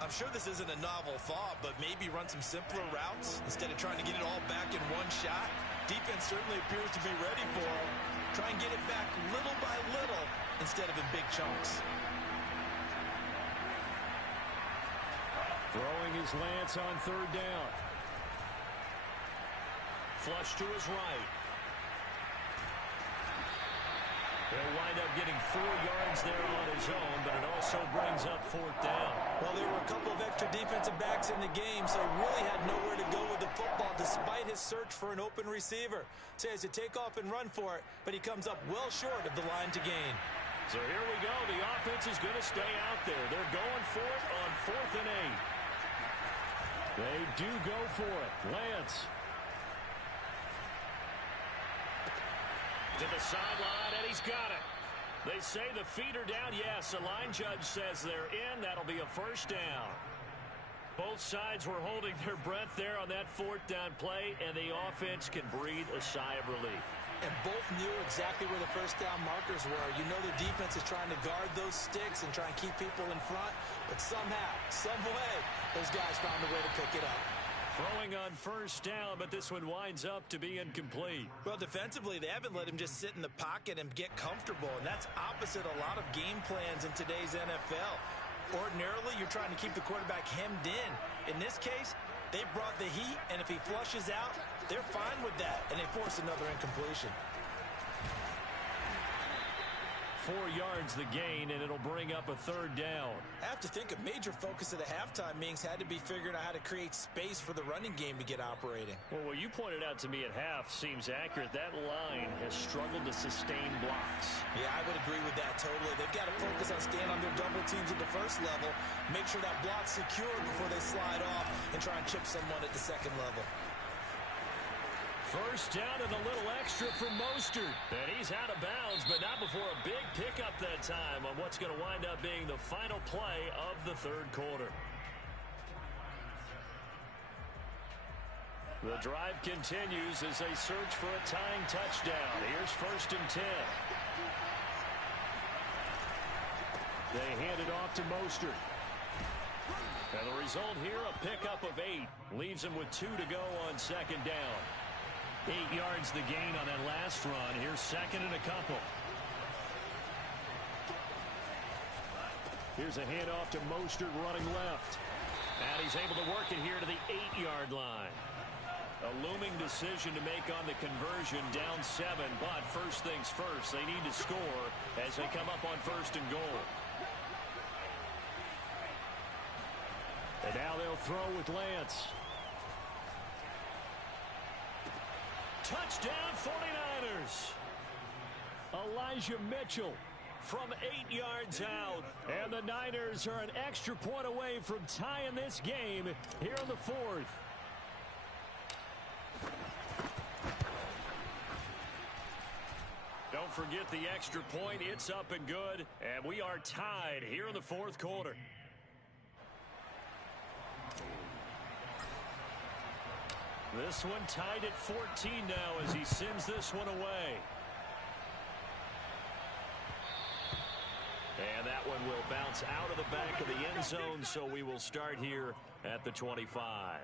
I'm sure this isn't a novel thought, but maybe run some simpler routes instead of trying to get it all back in one shot. Defense certainly appears to be ready for him. Try and get it back little by little instead of in big chunks. Throwing his Lance on third down. Flush to his right. He'll wind up getting 4 yards there on his own, but it also brings up fourth down. Well, there were a couple of extra defensive backs in the game, so he really had nowhere to go with the football despite his search for an open receiver. So he has to take off and run for it, but he comes up well short of the line to gain. So here we go. The offense is going to stay out there. They're going for it on 4th and 8. They do go for it. Lance. To the sideline, and he's got it. They say the feet are down. Yes, the line judge says they're in. That'll be a first down. Both sides were holding their breath there on that 4th down play, and the offense can breathe a sigh of relief. And both knew exactly where the first down markers were. You know the defense is trying to guard those sticks and try and keep people in front, but somehow, some way, those guys found a way to pick it up. Throwing on first down, but this one winds up to be incomplete. Well, defensively, they haven't let him just sit in the pocket and get comfortable, and that's opposite a lot of game plans in today's NFL. Ordinarily, you're trying to keep the quarterback hemmed in. In this case, they brought the heat, and if he flushes out, they're fine with that, and they force another incompletion. 4 yards the gain, and it'll bring up a third down. I have to think a major focus of the halftime meetings had to be figuring out how to create space for the running game to get operating. Well, what you pointed out to me at half seems accurate. That line has struggled to sustain blocks. Yeah, I would agree with that totally. They've got to focus on staying on their double teams at the first level, make sure that block's secure before they slide off, and try and chip someone at the second level. First down and a little extra for Mostert. And he's out of bounds, but not before a big pickup that time on what's going to wind up being the final play of the third quarter. The drive continues as they search for a tying touchdown. Here's 1st and 10. They hand it off to Mostert. And the result here, a pickup of 8. Leaves him with 2 to go on 2nd down. 8 yards the gain on that last run. Here's 2nd and a couple. Here's a handoff to Mostert running left. And he's able to work it here to the 8-yard line. A looming decision to make on the conversion, down 7. But first things first, they need to score as they come up on 1st and goal. And now they'll throw with Lance. Touchdown 49ers. Elijah Mitchell from 8 yards out. And the Niners are an extra point away from tying this game here in the 4th. Don't forget the extra point. It's up and good. And we are tied here in the 4th quarter. This one tied at 14 now as he sends this one away. And that one will bounce out of the back of the end zone, so we will start here at the 25.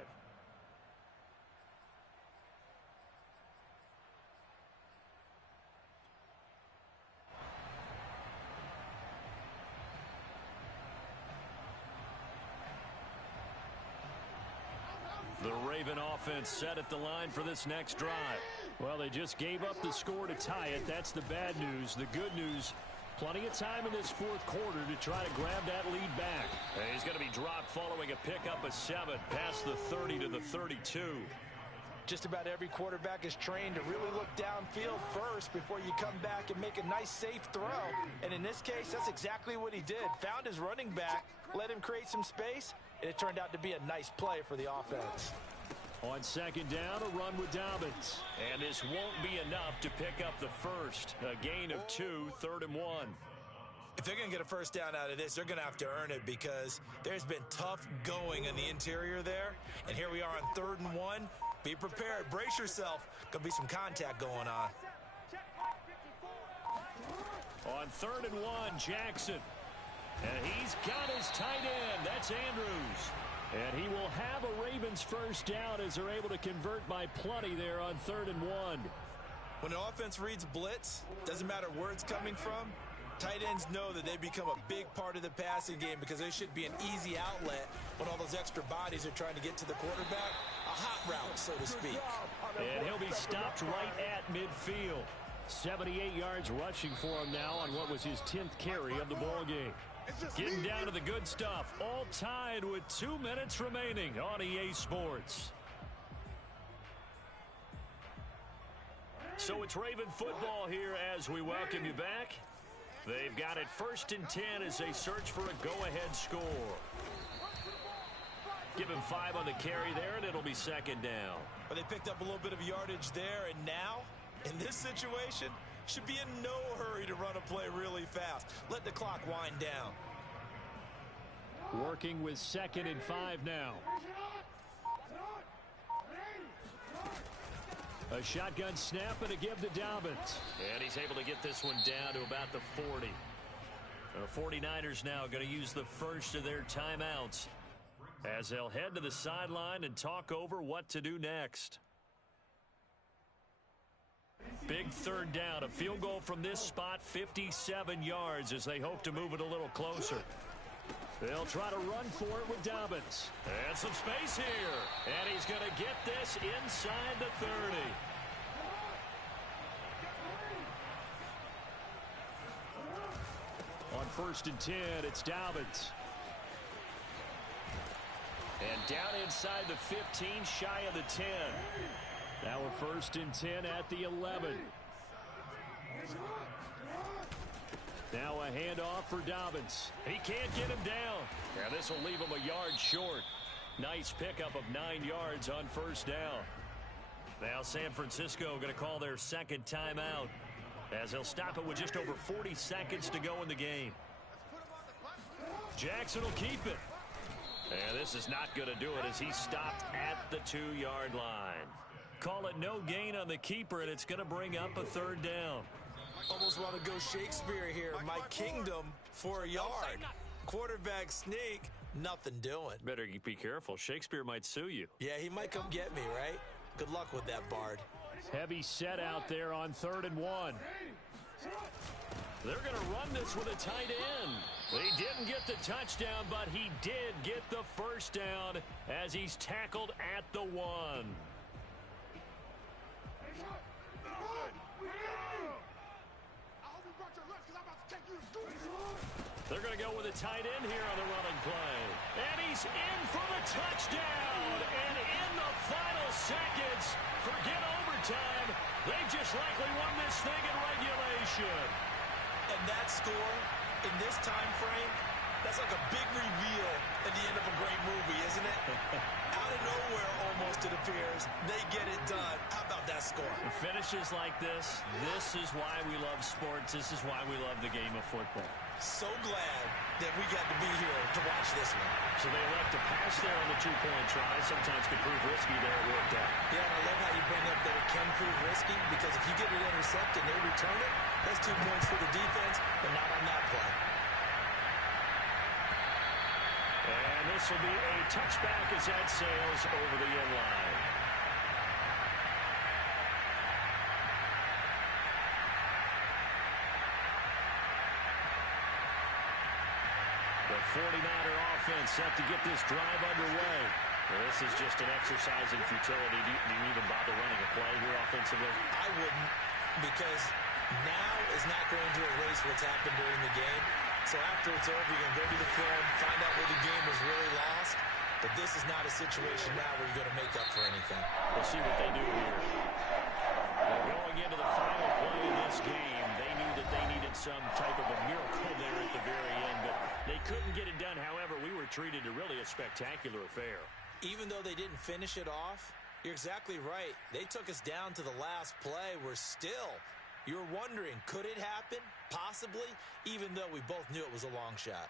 The Raven offense set at the line for this next drive. Well, they just gave up the score to tie it. That's the bad news. The good news, plenty of time in this 4th quarter to try to grab that lead back. And he's going to be dropped following a pickup of 7 past the 30 to the 32. Just about every quarterback is trained to really look downfield first before you come back and make a nice, safe throw. And in this case, that's exactly what he did. Found his running back, let him create some space, and it turned out to be a nice play for the offense. On second down, a run with Dobbins. And this won't be enough to pick up the first. A gain of 2, 3rd and 1. If they're going to get a first down out of this, they're going to have to earn it because there's been tough going in the interior there. And here we are on 3rd and 1. Be prepared. Brace yourself. Going to be some contact going on. On 3rd and 1, Jackson. And he's got his tight end. That's Andrews. And he will have a Ravens first down as they're able to convert by plenty there on 3rd and 1. When an offense reads blitz, doesn't matter where it's coming from, tight ends know that they become a big part of the passing game because they should be an easy outlet when all those extra bodies are trying to get to the quarterback. A hot route, so to speak. And he'll be stopped right at midfield. 78 yards rushing for him now on what was his 10th carry of the ball game. Getting down to the good stuff. All tied with 2 minutes remaining on EA Sports. So it's Raven football here as we welcome you back. They've got it 1st and 10 as they search for a go-ahead score. Give him 5 on the carry there, and it'll be 2nd down. But they picked up a little bit of yardage there, and now, in this situation, should be in no hurry to run a play really fast. Let the clock wind down. Working with 2nd and 5 now. A shotgun snap and a give to Dobbins. And he's able to get this one down to about the 40. The 49ers now going to use the first of their timeouts as they'll head to the sideline and talk over what to do next. Big 3rd down. A field goal from this spot, 57 yards as they hope to move it a little closer. They'll try to run for it with Dobbins. And some space here. And he's going to get this inside the 30. On 1st and 10, it's Dobbins. And down inside the 15, shy of the 10. Now a 1st and 10 at the 11. Now a handoff for Dobbins. He can't get him down. And this will leave him a yard short. Nice pickup of 9 yards on 1st down. Now San Francisco going to call their 2nd timeout as they'll stop it with just over 40 seconds to go in the game. Jackson will keep it. And this is not going to do it as he's stopped at the 2-yard line. Call it no gain on the keeper, and it's going to bring up a 3rd down. Almost want to go Shakespeare here. My kingdom for a yard. Quarterback sneak, nothing doing. Better be careful. Shakespeare might sue you. Yeah, he might come get me, right? Good luck with that, Bard. Heavy set out there on 3rd and 1. They're going to run this with a tight end. He didn't get the touchdown, but he did get the first down as he's tackled at the 1. They're going to go with a tight end here on the running play. And he's in for the touchdown. And in the final seconds, forget overtime. They just likely won this thing in regulation. And that score in this time frame, that's like a big reveal at the end of a great movie, isn't it? Out of nowhere, almost, it appears, they get it done. How about that score? Finishes like this is why we love sports. This is why we love the game of football. So glad that we got to be here to watch this one. So they elect to pass there on the 2-point try. Sometimes could prove risky there. It worked out. Yeah, and I love how you bring up that it can prove risky because if you get it intercepted and they return it, that's 2 points for the defense, but not on that play. And this will be a touchback as that sails over the end line. The 49er offense set to get this drive underway. Well, this is just an exercise in futility. Do you even bother running a play here offensively? I wouldn't, because now is not going to erase what's happened during the game. So after it's over, you're going to go to the film, find out where the game was really lost. But this is is not a situation now where you're going to make up for anything. We'll see what they do here. Well, going into the final play of this game, they knew that they needed some type of a miracle there at the very end, but they couldn't get it done. However, we were treated to really a spectacular affair. Even though they didn't finish it off, you're exactly right. They took us down to the last play. We're still, you're wondering, could it happen? Possibly, even though we both knew it was a long shot.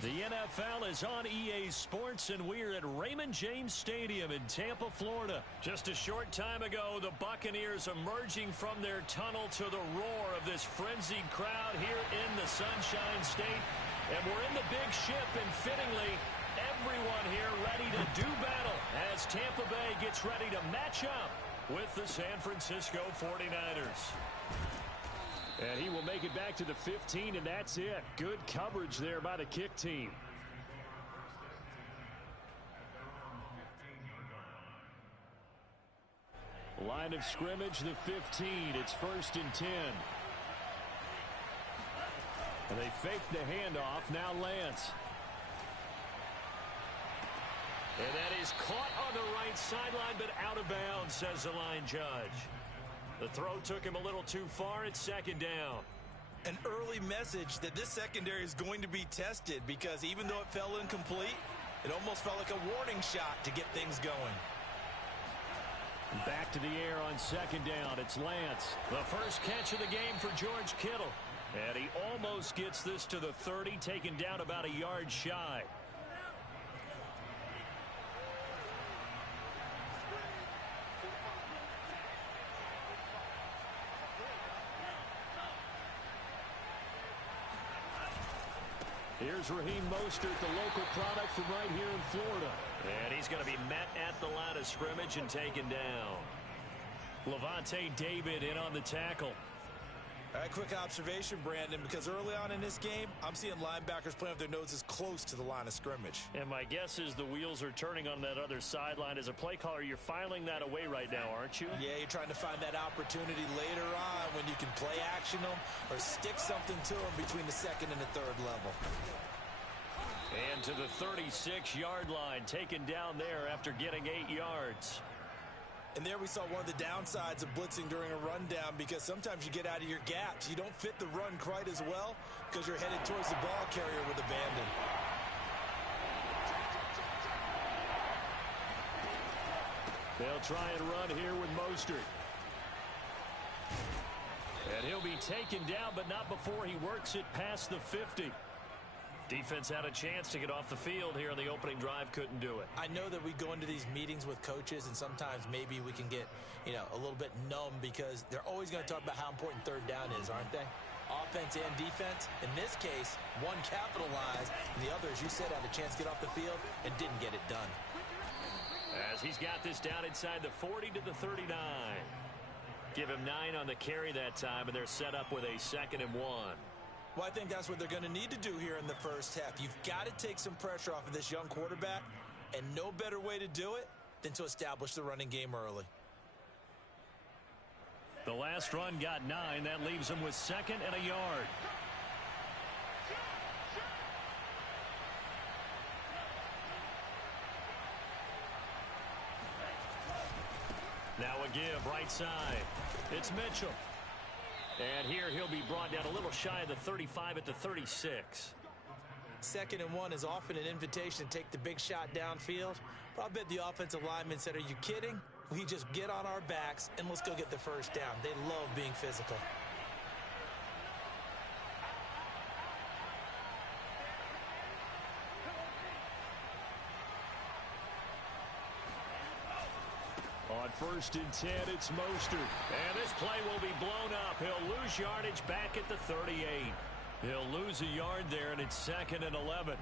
The NFL is on EA Sports, and we're at Raymond James Stadium in Tampa, Florida. Just a short time ago, the Buccaneers emerging from their tunnel to the roar of this frenzied crowd here in the Sunshine State. And we're in the big ship, and fittingly, everyone here ready to do battle as Tampa Bay gets ready to match up with the San Francisco 49ers. And he will make it back to the 15, and that's it. Good coverage there by the kick team. Line of scrimmage, the 15. It's 1st and 10. And they fake the handoff. Now Lance. And that is caught on the right sideline, but out of bounds, says the line judge. The throw took him a little too far. It's 2nd down. An early message that this secondary is going to be tested, because even though it fell incomplete, it almost felt like a warning shot to get things going. Back to the air on 2nd down. It's Lance. The first catch of the game for George Kittle. And he almost gets this to the 30, taken down about a yard shy. Here's Raheem Mostert, the local product from right here in Florida. And he's going to be met at the line of scrimmage and taken down. Levante David in on the tackle. All right, quick observation, Brandon, because early on in this game, I'm seeing linebackers playing with their noses close to the line of scrimmage. And my guess is the wheels are turning on that other sideline. As a play caller, you're filing that away right now, aren't you? Yeah, you're trying to find that opportunity later on when you can play action them or stick something to them between the 2nd and the 3rd level. And to the 36-yard line, taken down there after getting 8 yards. And there we saw one of the downsides of blitzing during a rundown, because sometimes you get out of your gaps. You don't fit the run quite as well because you're headed towards the ball carrier with abandon. They'll try and run here with Mostert. And he'll be taken down, but not before he works it past the 50. Defense had a chance to get off the field here on the opening drive, couldn't do it. I know that we go into these meetings with coaches, and sometimes maybe we can get, a little bit numb because they're always going to talk about how important third down is, aren't they? Offense and defense. In this case, one capitalized, and the other, as you said, had a chance to get off the field and didn't get it done. As he's got this down inside the 40 to the 39. Give him 9 on the carry that time, and they're set up with a 2nd and 1. Well, I think that's what they're going to need to do here in the first half. You've got to take some pressure off of this young quarterback, and no better way to do it than to establish the running game early. The last run got 9. That leaves him with 2nd and a yard. Now a give right side. It's Mitchell. And here he'll be brought down a little shy of the 35 at the 36. 2nd and 1 is often an invitation to take the big shot downfield. But I bet the offensive lineman said, are you kidding? We just get on our backs and let's go get the first down. They love being physical. On 1st and 10, it's Mostert. And this play will be blown up. He'll lose yardage back at the 38. He'll lose a yard there, and it's 2nd and 11.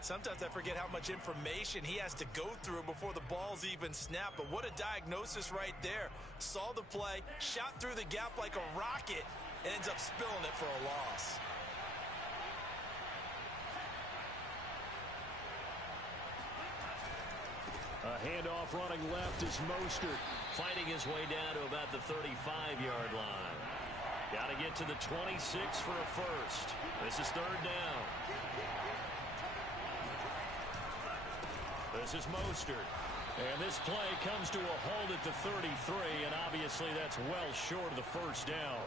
Sometimes I forget how much information he has to go through before the ball's even snapped. But what a diagnosis right there. Saw the play, shot through the gap like a rocket, and ends up spilling it for a loss. A handoff running left is Mostert, fighting his way down to about the 35-yard line. Got to get to the 26 for a first. This is 3rd down. This is Mostert. And this play comes to a halt at the 33, and obviously that's well short of the first down.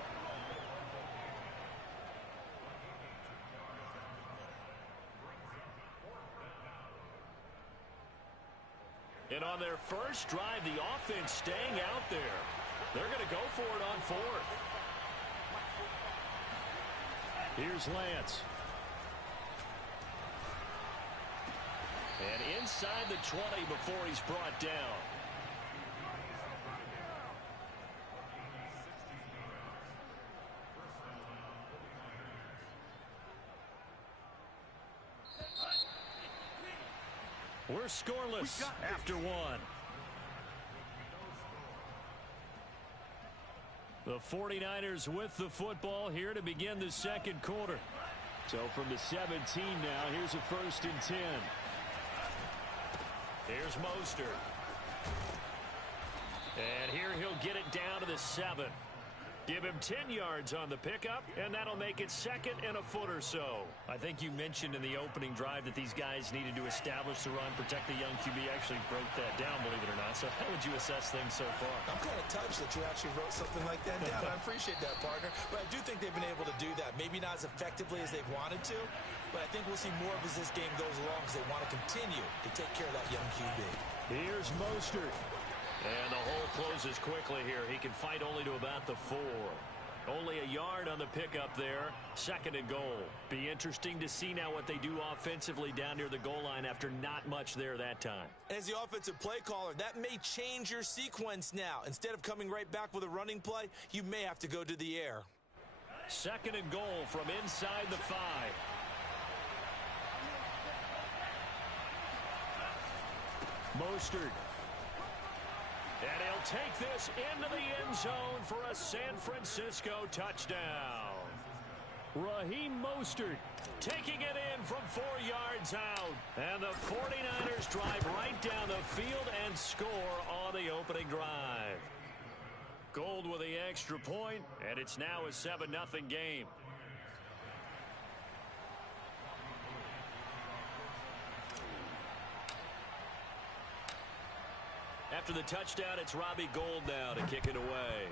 And on their first drive, the offense staying out there. They're going to go for it on 4th. Here's Lance. And inside the 20 before he's brought down. We're scoreless after 1. The 49ers with the football here to begin the 2nd quarter. So from the 17 now, here's a 1st and 10. Here's Mostert. And here he'll get it down to the 7. Give him 10 yards on the pickup, and that'll make it 2nd and a foot or so. I think you mentioned in the opening drive that these guys needed to establish the run, protect the young QB. Actually broke that down, believe it or not. So how would you assess things so far? I'm kind of touched that you actually wrote something like that down. I appreciate that, partner. But I do think they've been able to do that. Maybe not as effectively as they've wanted to, but I think we'll see more of as this game goes along because they want to continue to take care of that young QB. Here's Mostert. And the hole closes quickly here. He can fight only to about the 4. Only a yard on the pickup there. 2nd and goal. Be interesting to see now what they do offensively down near the goal line after not much there that time. As the offensive play caller, that may change your sequence now. Instead of coming right back with a running play, you may have to go to the air. 2nd and goal from inside the 5. Mostert. And he'll take this into the end zone for a San Francisco touchdown. Raheem Mostert taking it in from 4 yards out. And the 49ers drive right down the field and score on the opening drive. Gold with the extra point, and it's now a 7-0 game. After the touchdown, it's Robbie Gould now to kick it away.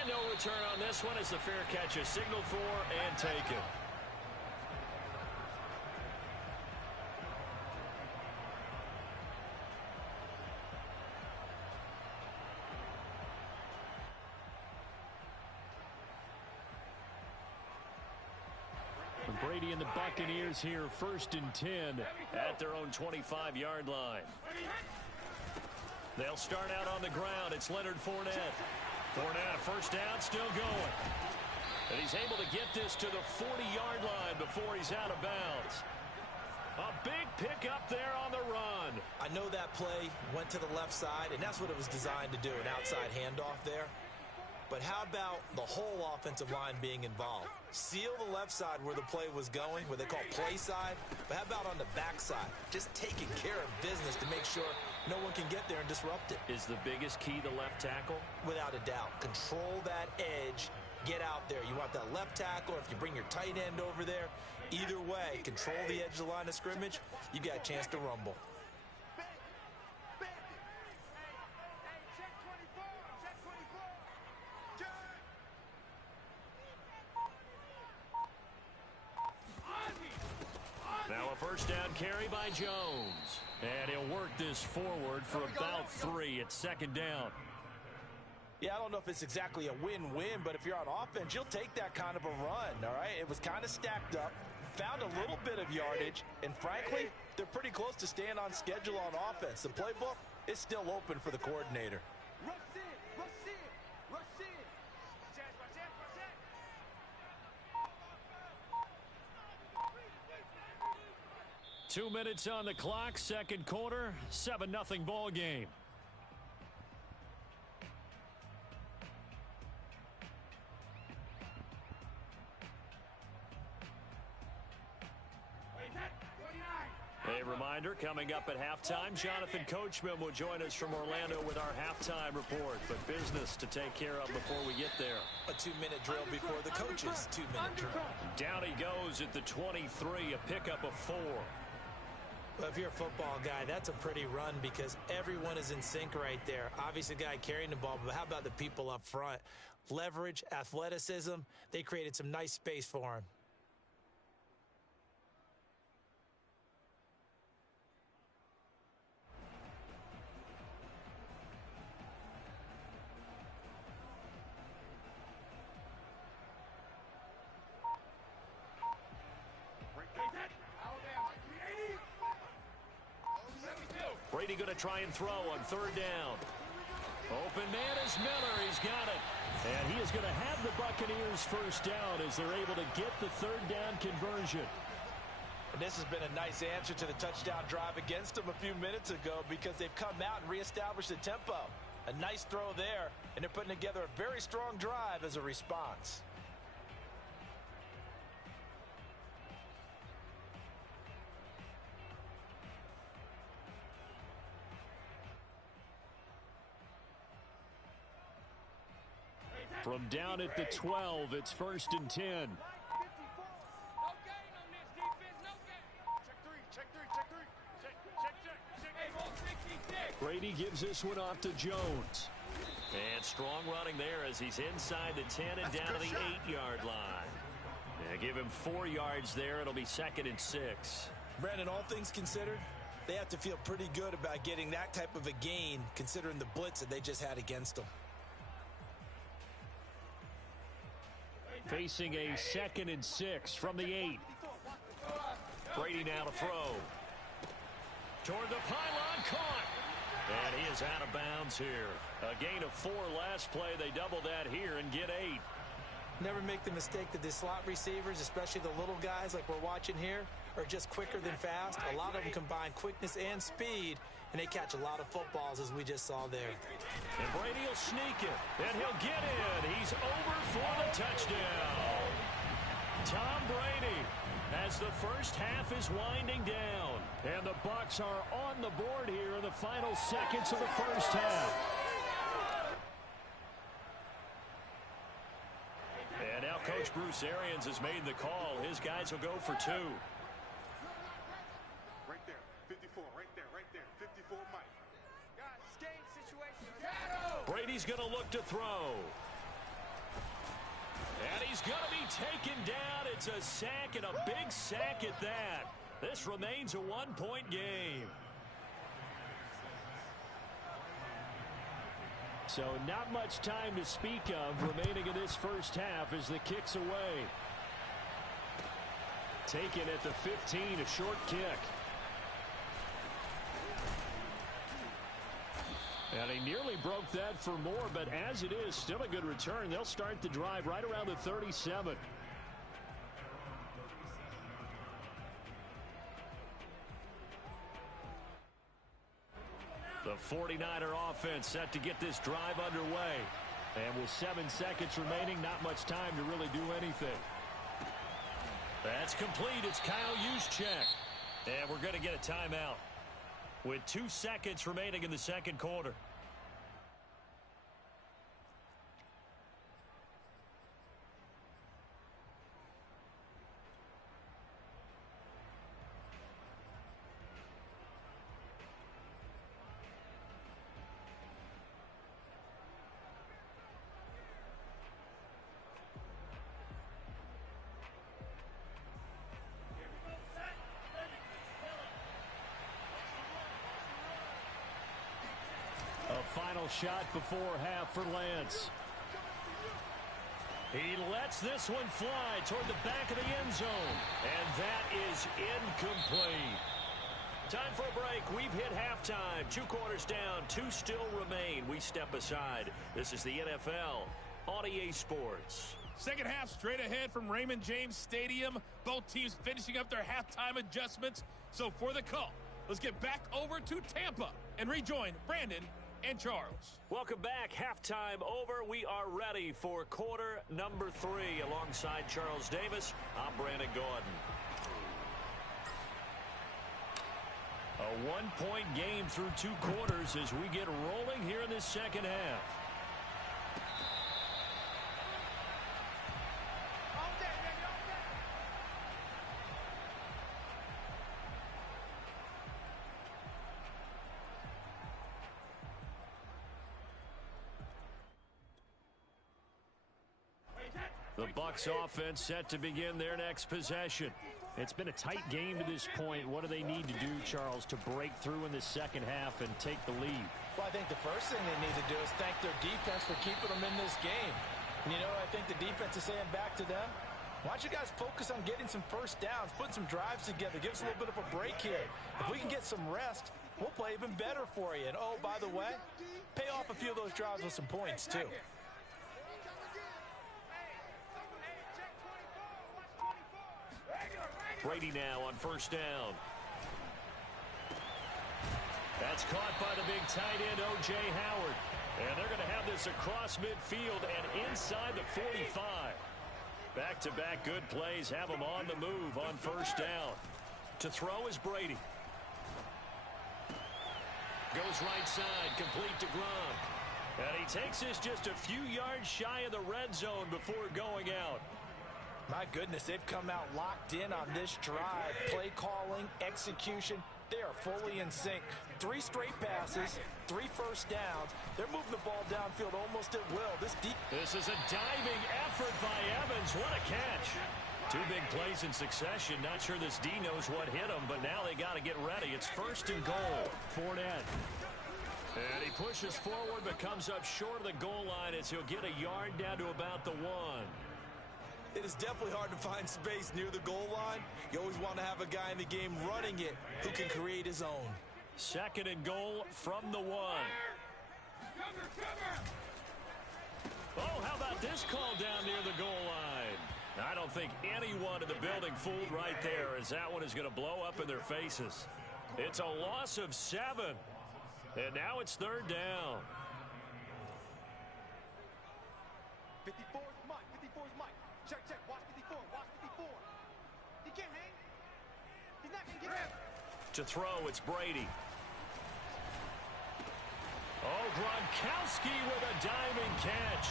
And no return on this one as the fair catch is signaled for and taken. Brady and the Buccaneers here, 1st and 10 at their own 25-yard line. They'll start out on the ground. It's Leonard Fournette. Fournette, first down, still going. And he's able to get this to the 40-yard line before he's out of bounds. A big pickup there on the run. I know that play went to the left side, and that's what it was designed to do, an outside handoff there. But how about the whole offensive line being involved? Seal the left side where the play was going, where they call play side. But how about on the back side? Just taking care of business to make sure no one can get there and disrupt it. Is the biggest key the left tackle? Without a doubt. Control that edge. Get out there. You want that left tackle, or if you bring your tight end over there, either way, control the edge of the line of scrimmage, you got a chance to rumble. Now a first down carry by Jones. And he'll work this forward for about 3 at 2nd down. Yeah, I don't know if it's exactly a win-win, but if you're on offense, you'll take that kind of a run, all right? It was kind of stacked up, found a little bit of yardage, and frankly, they're pretty close to staying on schedule on offense. The playbook is still open for the coordinator. Rush in, rush in, rush in. Rush in, rush in, rush in. 2 minutes on the clock, 2nd quarter, 7-0 ball game. A reminder, coming up at halftime, Jonathan Coachman will join us from Orlando with our halftime report. But business to take care of before we get there. A 2-minute drill before the coaches' 2-minute drill. Down he goes at the 23, a pickup of 4. Well, if you're a football guy, that's a pretty run because everyone is in sync right there. Obviously, the guy carrying the ball, but how about the people up front? Leverage, athleticism, they created some nice space for him. Brady going to try and throw on 3rd down. Open man is Miller. He's got it. And he is going to have the Buccaneers first down as they're able to get the 3rd down conversion. And this has been a nice answer to the touchdown drive against them a few minutes ago because they've come out and reestablished the tempo. A nice throw there, and they're putting together a very strong drive as a response. From down at the 12, it's 1st and 10. No gain on this defense, no gain. Check three, check three. Check. Brady gives this one off to Jones. And strong running there as he's inside the 10 and down to the 8-yard line. Yeah, give him 4 yards there. It'll be 2nd and 6. Brandon, all things considered, they have to feel pretty good about getting that type of a gain considering the blitz that they just had against them. Facing a 2nd and 6 from the 8. Brady now to throw. Toward the pylon, caught. And he is out of bounds here. A gain of 4 last play. They double that here and get 8. Never make the mistake that the slot receivers, especially the little guys like we're watching here, are just quicker than fast. A lot of them combine quickness and speed, and they catch a lot of footballs as we just saw there. And Brady will sneak it, and he'll get in. He's over for the touchdown. Tom Brady, as the first half is winding down, and the Bucs are on the board here in the final seconds of the first half. And now Coach Bruce Arians has made the call. His guys will go for 2. Right there, 54, right there, right Brady's going to look to throw. And he's going to be taken down. It's a sack, and a big sack at that. This remains a one-point game. So not much time to speak of remaining in this first half as the kick's away. Taken at the 15, a short kick. And he nearly broke that for more, but as it is, still a good return. They'll start the drive right around the 37. The 49er offense set to get this drive underway. And with 7 seconds remaining, not much time to really do anything. That's complete. It's Kyle Juszczyk. And we're going to get a timeout with 2 seconds remaining in the second quarter. Final shot before half for Lance. He lets this one fly toward the back of the end zone. And that is incomplete. Time for a break. We've hit halftime. 2 quarters down. 2 still remain. We step aside. This is the NFL on EA Sports. Second half straight ahead from Raymond James Stadium. Both teams finishing up their halftime adjustments. So for the call, let's get back over to Tampa and rejoin Brandon and Charles. Welcome back. Halftime over. We are ready for quarter number 3. Alongside Charles Davis, I'm Brandon Gordon. A 1-point game through 2 quarters as we get rolling here in this second half. The Bucs offense set to begin their next possession. It's been a tight game to this point. What do they need to do, Charles, to break through in the second half and take the lead? Well, I think the first thing they need to do is thank their defense for keeping them in this game. And you know, I think the defense is saying back to them, why don't you guys focus on getting some first downs, putting some drives together, give us a little bit of a break here. If we can get some rest, we'll play even better for you. And, oh, by the way, pay off a few of those drives with some points, too. Brady now on first down. That's caught by the big tight end, O.J. Howard. And they're going to have this across midfield and inside the 45. Back-to-back good plays have them on the move on first down. To throw is Brady. Goes right side, complete to Gronk. And he takes this just a few yards shy of the red zone before going out. My goodness, they've come out locked in on this drive. Play calling, execution, they are fully in sync. 3 straight passes, 3 first downs. They're moving the ball downfield almost at will. This is a diving effort by Evans. What a catch. 2 big plays in succession. Not sure this D knows what hit him, but now they got to get ready. It's first and goal. Fournette. And he pushes forward but comes up short of the goal line as he'll get a yard down to about the 1. It is definitely hard to find space near the goal line. You always want to have a guy in the game running it who can create his own. Second and goal from the 1. Oh, how about this call down near the goal line? I don't think anyone in the building fooled right there, as that one is going to blow up in their faces. It's a loss of 7. And now it's third down. 54 is Mike. 54 is Mike. Check, check. Watch 54. Watch 54. He can't hang. He's not going to get out. To throw, it's Brady. Oh, Gronkowski with a diving catch.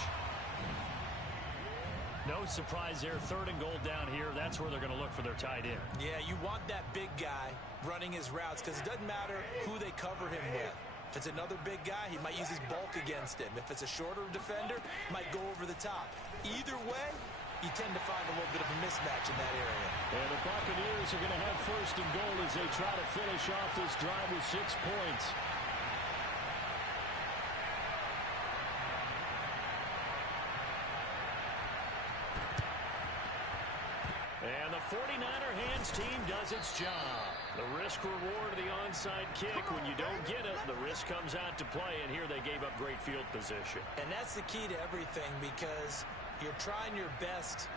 No surprise there. Third and goal down here. That's where they're going to look for their tight end. Yeah, you want that big guy running his routes because it doesn't matter who they cover him with. If it's another big guy, he might use his bulk against him. If it's a shorter defender, he might go over the top. Either way, you tend to find a little bit of a mismatch in that area. And the Buccaneers are going to have first and goal as they try to finish off this drive with 6 points. And the 49er hands team does its job. The risk reward of the onside kick. When you don't get it, the risk comes out to play, and here they gave up great field position. And that's the key to everything, because you're trying your best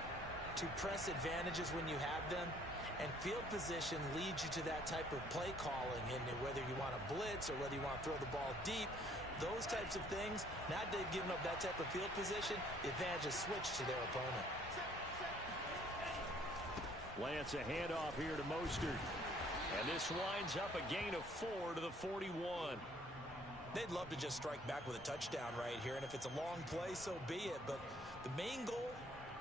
to press advantages when you have them, and field position leads you to that type of play calling, and whether you want to blitz or whether you want to throw the ball deep, those types of things. Now that they've given up that type of field position, the advantage is switched to their opponent. Lance, a handoff here to Mostert. And this winds up a gain of 4 to the 41. They'd love to just strike back with a touchdown right here, and if it's a long play, so be it. But the main goal,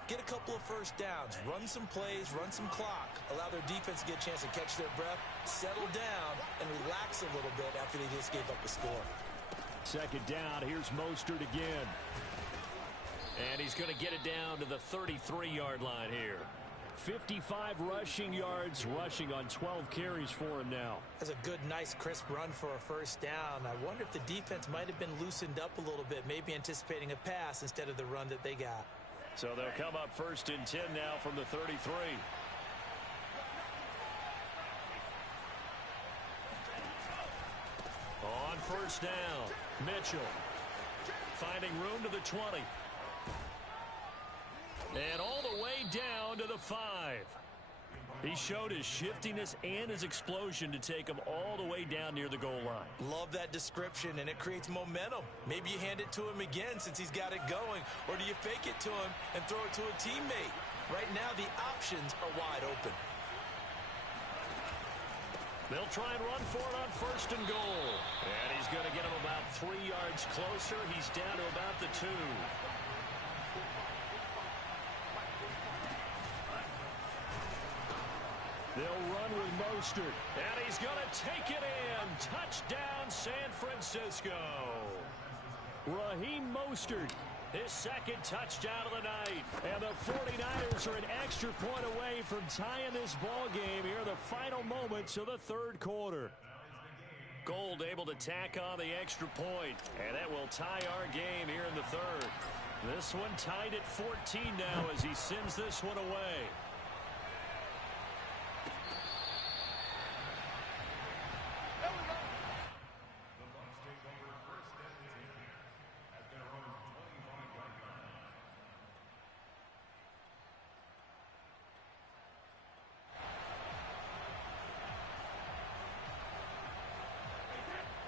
get a couple of first downs, run some plays, run some clock, allow their defense to get a chance to catch their breath, settle down, and relax a little bit after they just gave up the score. Second down, here's Mostert again. And he's going to get it down to the 33-yard line here. 55 rushing yards, rushing on 12 carries for him now. That's a good, nice, crisp run for a first down. I wonder if the defense might have been loosened up a little bit, maybe anticipating a pass instead of the run that they got. So they'll come up first and 10 now from the 33. On first down, Mitchell finding room to the 20. And all the way down to the 5. He showed his shiftiness and his explosion to take him all the way down near the goal line. Love that description, and it creates momentum. Maybe you hand it to him again since he's got it going, or do you fake it to him and throw it to a teammate? Right now, the options are wide open. They'll try and run for it on first and goal. And he's going to get him about 3 yards closer. He's down to about the 2. They'll run with Mostert. And he's going to take it in. Touchdown, San Francisco. Raheem Mostert, his second touchdown of the night. And the 49ers are an extra point away from tying this ball game here in the final moments of the third quarter. Gold able to tack on the extra point. And that will tie our game here in the third. This one tied at 14 now as he sends this one away.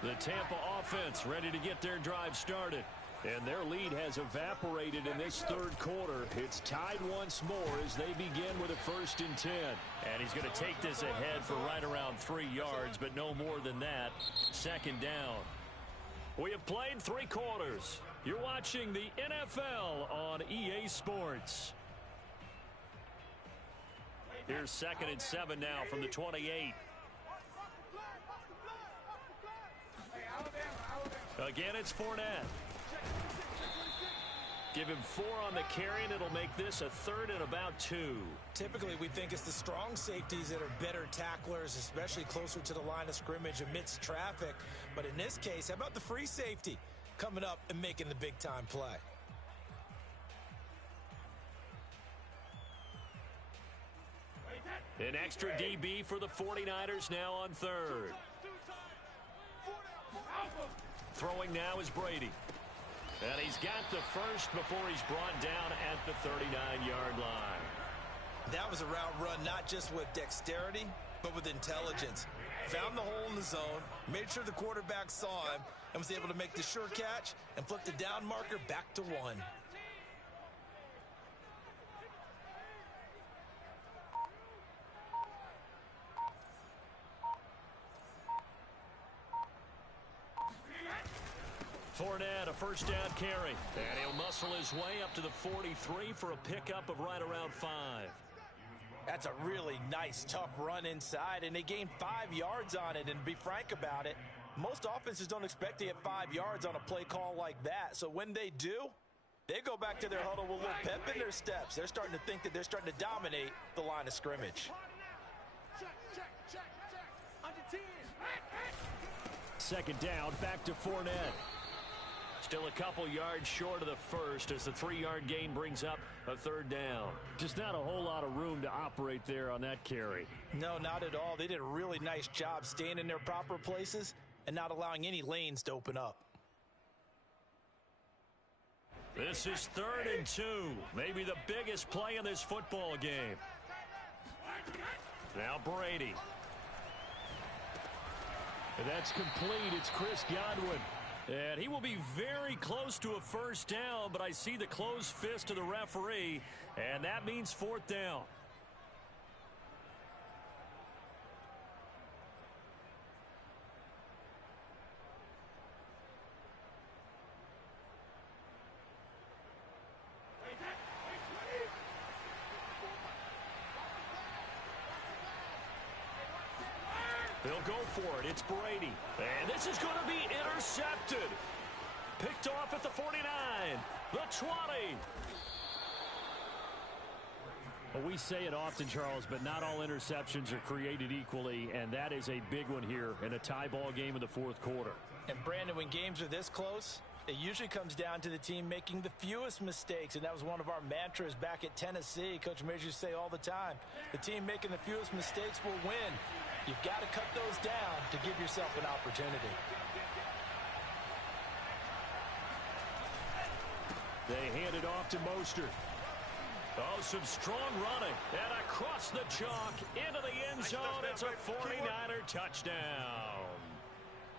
The Tampa offense ready to get their drive started. And their lead has evaporated in this third quarter. It's tied once more as they begin with a first and 10. And he's going to take this ahead for right around 3 yards, but no more than that. Second down. We have played 3 quarters. You're watching the NFL on EA Sports. Here's second and 7 now from the 28. Again, it's Fournette. Give him 4 on the carry, and it'll make this a third and about 2. Typically, we think it's the strong safeties that are better tacklers, especially closer to the line of scrimmage amidst traffic. But in this case, how about the free safety coming up and making the big-time play? An extra DB for the 49ers now on third. Throwing now is Brady. And he's got the first before he's brought down at the 39-yard line. That was a route run not just with dexterity, but with intelligence. Found the hole in the zone, made sure the quarterback saw him, and was able to make the sure catch and flip the down marker back to 1. Fournette, a first down carry. And he'll muscle his way up to the 43 for a pickup of right around 5. That's a really nice, tough run inside, and they gained 5 yards on it. And to be frank about it, Most offenses don't expect to get 5 yards on a play call like that. So when they do, they go back to their huddle with a little pep in their steps. They're starting to think that they're starting to dominate the line of scrimmage. Under 10. Second down, back to Fournette. Still a couple yards short of the first as the 3-yard gain brings up a third down. Just not a whole lot of room to operate there on that carry. No, not at all. They did a really nice job staying in their proper places and not allowing any lanes to open up. This is 3rd and 2. Maybe the biggest play in this football game. Now Brady. And that's complete. It's Chris Godwin. And he will be very close to a first down, but I see the closed fist of the referee, and that means 4th down. They'll go for it. It's Brady. And this is going to be intercepted. Picked off at the 49. The 20. Well, we say it often, Charles, but not all interceptions are created equally, and that is a big one here in a tie ball game in the 4th quarter. And Brandon, when games are this close, it usually comes down to the team making the fewest mistakes, and that was one of our mantras back at Tennessee. Coach Mears used to say all the time, the team making the fewest mistakes will win. You've got to cut those down to give yourself an opportunity. They hand it off to Mostert. Oh, some strong running. And across the chalk into the end zone. It's a 49er touchdown.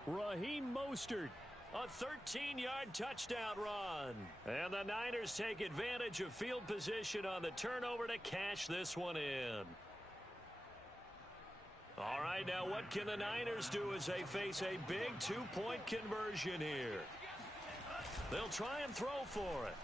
Raheem Mostert, a 13-yard touchdown run. And the Niners take advantage of field position on the turnover to cash this one in. All right, now what can the Niners do as they face a big 2-point conversion here? They'll try and throw for it.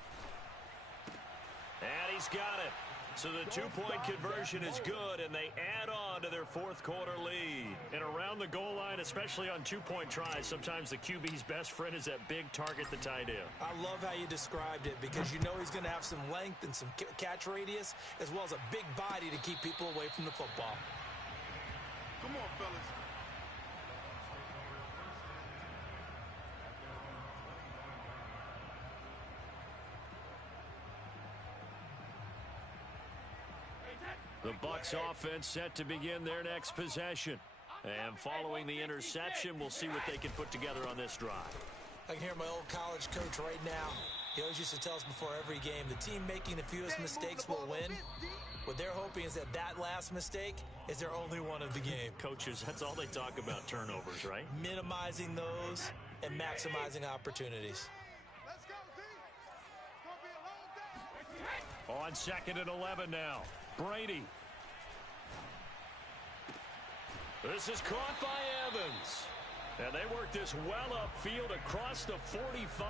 And he's got it. So the 2-point conversion is good, and they add on to their 4th quarter lead. And around the goal line, especially on 2-point tries, sometimes the QB's best friend is that big target, the tight end. I love how you described it because you know he's going to have some length and some catch radius as well as a big body to keep people away from the football. Come on, fellas. The Bucs offense set to begin their next possession. And following the interception, we'll see what they can put together on this drive. I can hear my old college coach right now. He always used to tell us before every game, the team making the fewest mistakes will win. What they're hoping is that that last mistake is their only one of the game. Coaches, that's all they talk about, turnovers, right? Minimizing those and maximizing opportunities. Let's go, D. It's gonna be a long day. On 2nd and 11 now. Brady. This is caught by Evans. And they work this well upfield across the 45.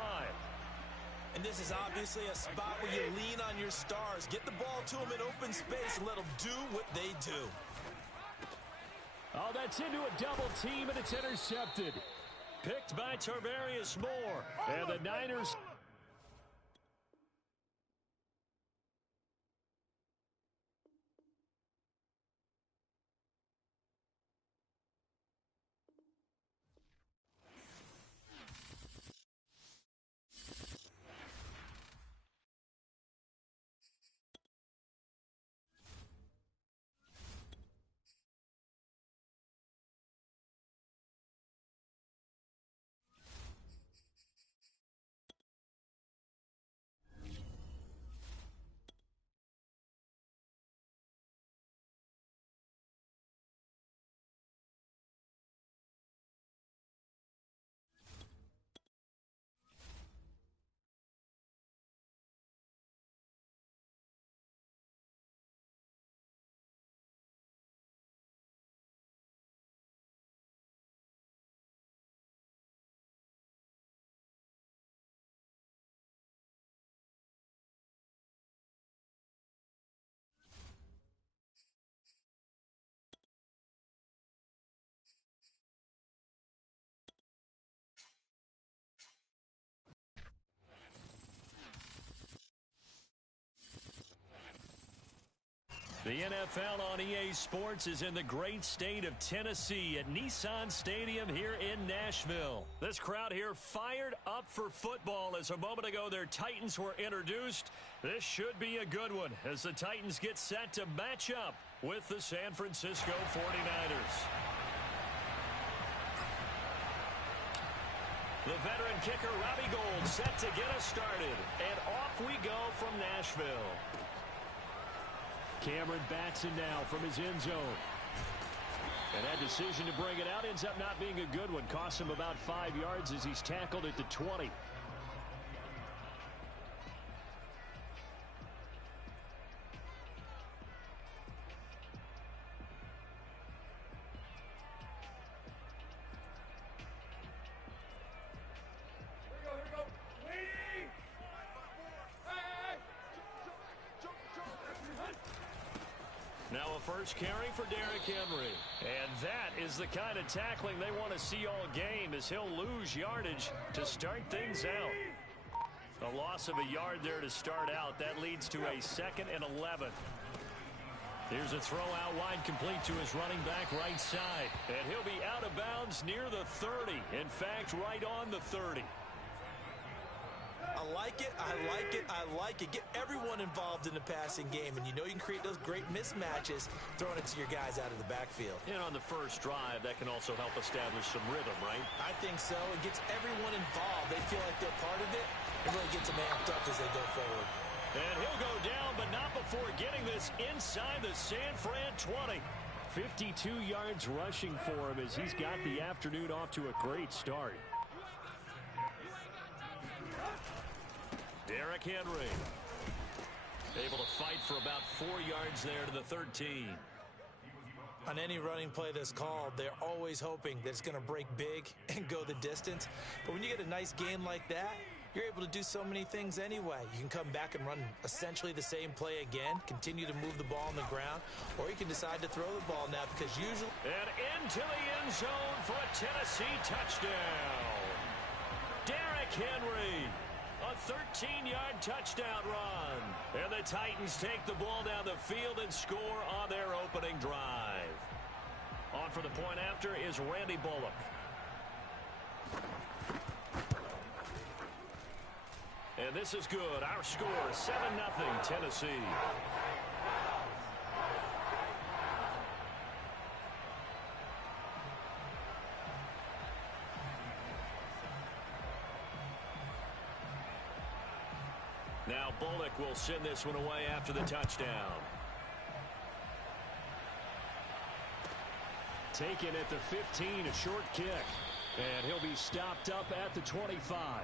And this is obviously a spot where you lean on your stars. Get the ball to them in open space and let them do what they do. Oh, that's into a double team, and it's intercepted. Picked by Tarvarius Moore. And the Niners The NFL on EA Sports is in the great state of Tennessee at Nissan Stadium here in Nashville. This crowd here fired up for football as a moment ago their Titans were introduced. This should be a good one as the Titans get set to match up with the San Francisco 49ers. The veteran kicker Robbie Gould set to get us started. And off we go from Nashville. Cameron bats it now from his end zone. And that decision to bring it out ends up not being a good one. Costs him about 5 yards as he's tackled at the 20. Now a first carry for Derrick Henry. And that is the kind of tackling they want to see all game as he'll lose yardage to start things out. A loss of a yard there to start out. That leads to a 2nd and 11. Here's a throw out wide complete to his running back right side. And he'll be out of bounds near the 30. In fact, right on the 30. I like it, I like it, I like it. Get everyone involved in the passing game, and you know you can create those great mismatches throwing it to your guys out of the backfield. And on the first drive, that can also help establish some rhythm, right? I think so. It gets everyone involved. They feel like they're part of it. It really gets them amped up as they go forward. And he'll go down, but not before getting this inside the San Fran 20. 52 yards rushing for him as he's got the afternoon off to a great start. Derrick Henry able to fight for about 4 yards there to the 13. On any running play that's called, they're always hoping that it's going to break big and go the distance. But when you get a nice game like that, you're able to do so many things anyway. You can come back and run essentially the same play again, continue to move the ball on the ground, or you can decide to throw the ball now because usually... And into the end zone for a Tennessee touchdown. Derrick Henry. A 13-yard touchdown run. And the Titans take the ball down the field and score on their opening drive. On for the point after is Randy Bullock. And this is good. Our score, 7-0 Tennessee. Now Bullock will send this one away after the touchdown. Taken at the 15, a short kick. And he'll be stopped up at the 25.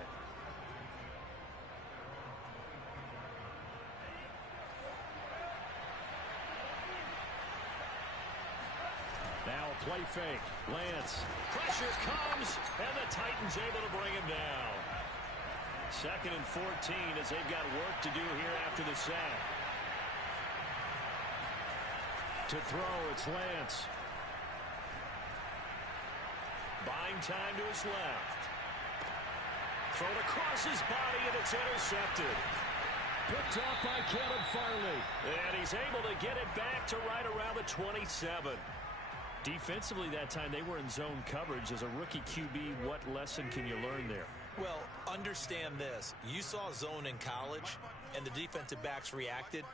Now a play fake. Lance. Pressure comes, and the Titans able to bring him down. 2nd and 14 as they've got work to do here after the sack. To throw, it's Lance. Buying time to his left. Thrown across his body, and it's intercepted. Picked up by Caleb Farley. And he's able to get it back to right around the 27. Defensively that time, they were in zone coverage. As a rookie QB, what lesson can you learn there? Well, understand this. You saw zone in college, and the defensive backs reacted,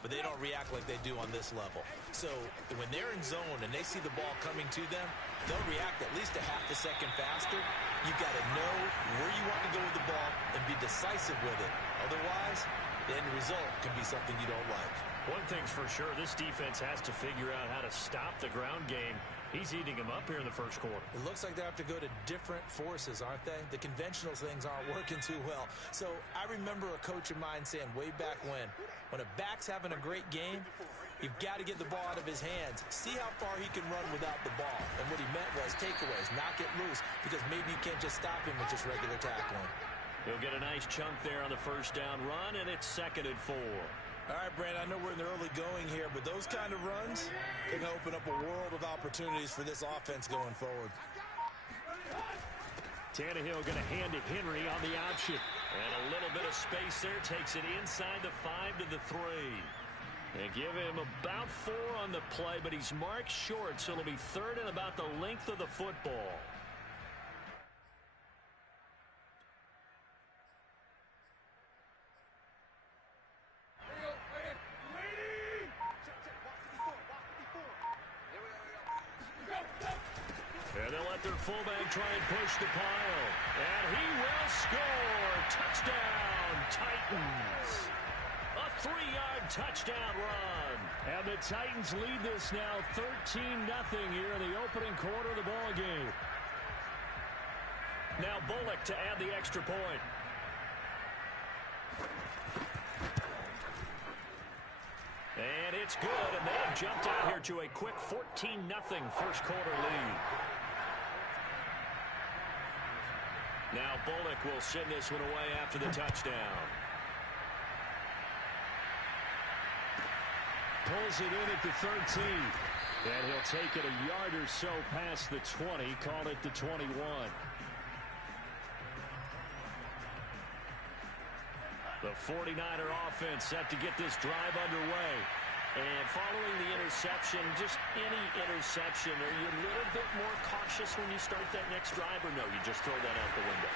but they don't react like they do on this level. So when they're in zone and they see the ball coming to them, they'll react at least a half a second faster. You've got to know where you want to go with the ball and be decisive with it. Otherwise, the end result can be something you don't like. One thing's for sure, this defense has to figure out how to stop the ground game. He's eating him up here in the first quarter. It looks like they have to go to different forces, aren't they? The conventional things aren't working too well. So I remember a coach of mine saying way back when a back's having a great game, you've got to get the ball out of his hands. See how far he can run without the ball. And what he meant was takeaways, knock it loose, because maybe you can't just stop him with just regular tackling. He'll get a nice chunk there on the first down run, and it's 2nd and 4. All right, Brandon, I know we're in the early going here, but those kind of runs can open up a world of opportunities for this offense going forward. Tannehill going to hand it Henry on the option. And a little bit of space there takes it inside the 5 to the 3. They give him about 4 on the play, but he's marked short, so it'll be 3rd and about the length of the football. And they'll let their fullback try and push the pile. And he will score. Touchdown, Titans. A 3-yard touchdown run. And the Titans lead this now 13-0 here in the opening quarter of the ball game. Now Bullock to add the extra point. And it's good, and they have jumped out here to a quick 14-0 first quarter lead. Now Bullock will send this one away after the touchdown. Pulls it in at the 13. And he'll take it a yard or so past the 20, call it the 21. The 49er offense set to get this drive underway. And following the interception, just any interception, are you a little bit more cautious when you start that next drive, or no, you just throw that out the window?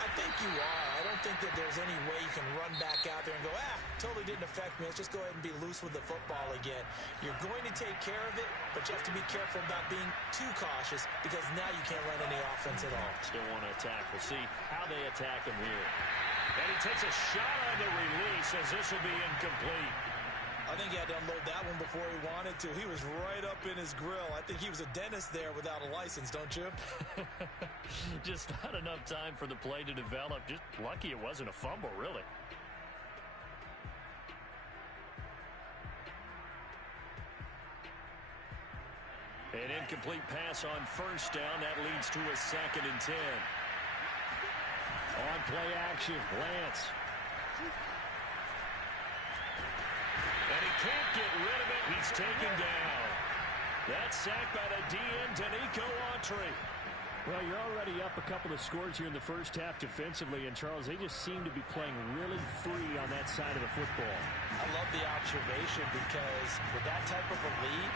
I think you are. I don't think that there's any way you can run back out there and go, totally didn't affect me. Let's just go ahead and be loose with the football again. You're going to take care of it, but you have to be careful about being too cautious because now you can't run any offense at all. Still want to attack. We'll see how they attack him here. And he takes a shot on the release as this will be incomplete. I think he had to unload that one before he wanted to. He was right up in his grill. I think he was a dentist there without a license, don't you? Just not enough time for the play to develop. Just lucky it wasn't a fumble, really. An incomplete pass on first down. That leads to a 2nd and 10. On play action, Lance. And he can't get rid of it. He's taken down. That's sacked by the DN, Danico Autry. Well, you're already up a couple of scores here in the first half defensively, and Charles, they just seem to be playing really free on that side of the football. I love the observation because with that type of a lead,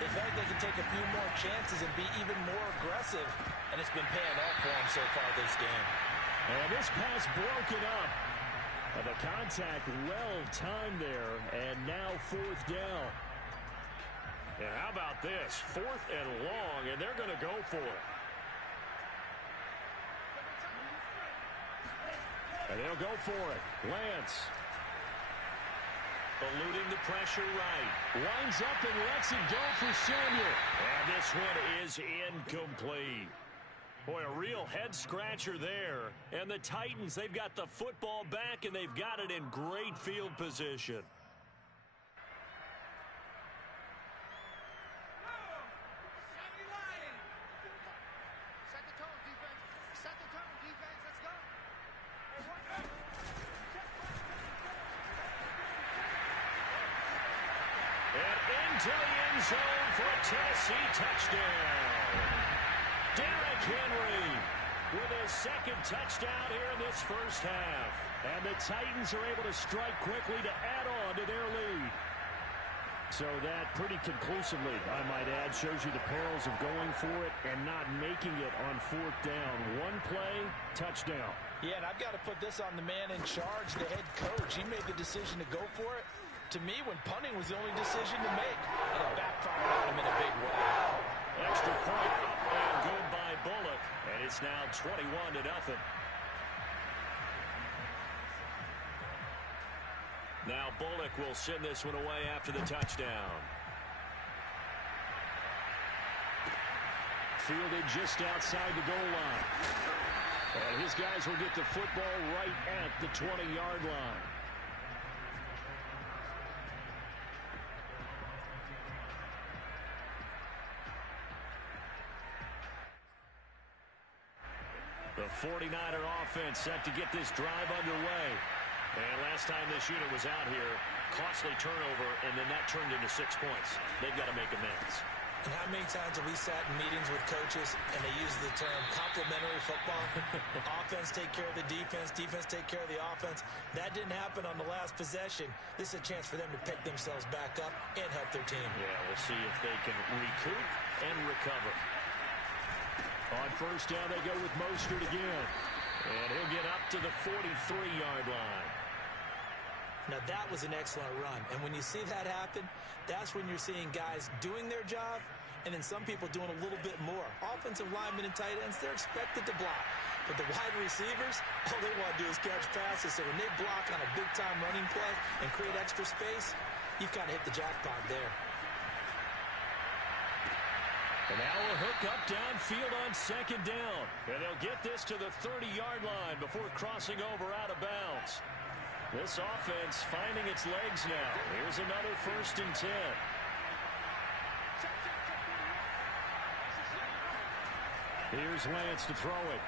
they feel like they can take a few more chances and be even more aggressive, and it's been paying off for them so far this game. And this pass broken up. And the contact well timed there, and now 4th down. And how about this? 4th and long, and they're going to go for it. And they'll go for it. Lance. Eluding the pressure right. Lines up and lets it go for Samuel. And this one is incomplete. Boy, a real head-scratcher there. And the Titans, they've got the football back, and they've got it in great field position. Set the tone, defense. Set the tone, defense. Let's go. And into the end zone for a Tennessee touchdown. Derrick Henry with his 2nd touchdown here in this first half. And the Titans are able to strike quickly to add on to their lead. So that pretty conclusively, I might add, shows you the perils of going for it and not making it on 4th down. One play, touchdown. Yeah, and I've got to put this on the man in charge, the head coach. He made the decision to go for it. To me, when punting was the only decision to make, and it backfired on him in a big way. Extra point up and good by Bullock, and it's now 21-0. Now Bullock will send this one away after the touchdown. Fielded just outside the goal line. And his guys will get the football right at the 20-yard line. The 49er offense set to get this drive underway. And last time this unit was out here, costly turnover, and then that turned into 6 points. They've got to make amends. And how many times have we sat in meetings with coaches and they use the term complementary football? Offense take care of the defense, defense take care of the offense. That didn't happen on the last possession. This is a chance for them to pick themselves back up and help their team. Yeah, we'll see if they can recoup and recover. On first down, they go with Mostert again. And he'll get up to the 43-yard line. Now, that was an excellent run. And when you see that happen, that's when you're seeing guys doing their job and then some people doing a little bit more. Offensive linemen and tight ends, they're expected to block. But the wide receivers, all they want to do is catch passes. So when they block on a big-time running play and create extra space, you've kind of hit the jackpot there. And now a hook up downfield on second down. And they'll get this to the 30-yard line before crossing over out of bounds. This offense finding its legs now. Here's another 1st and 10. Here's Lance to throw it.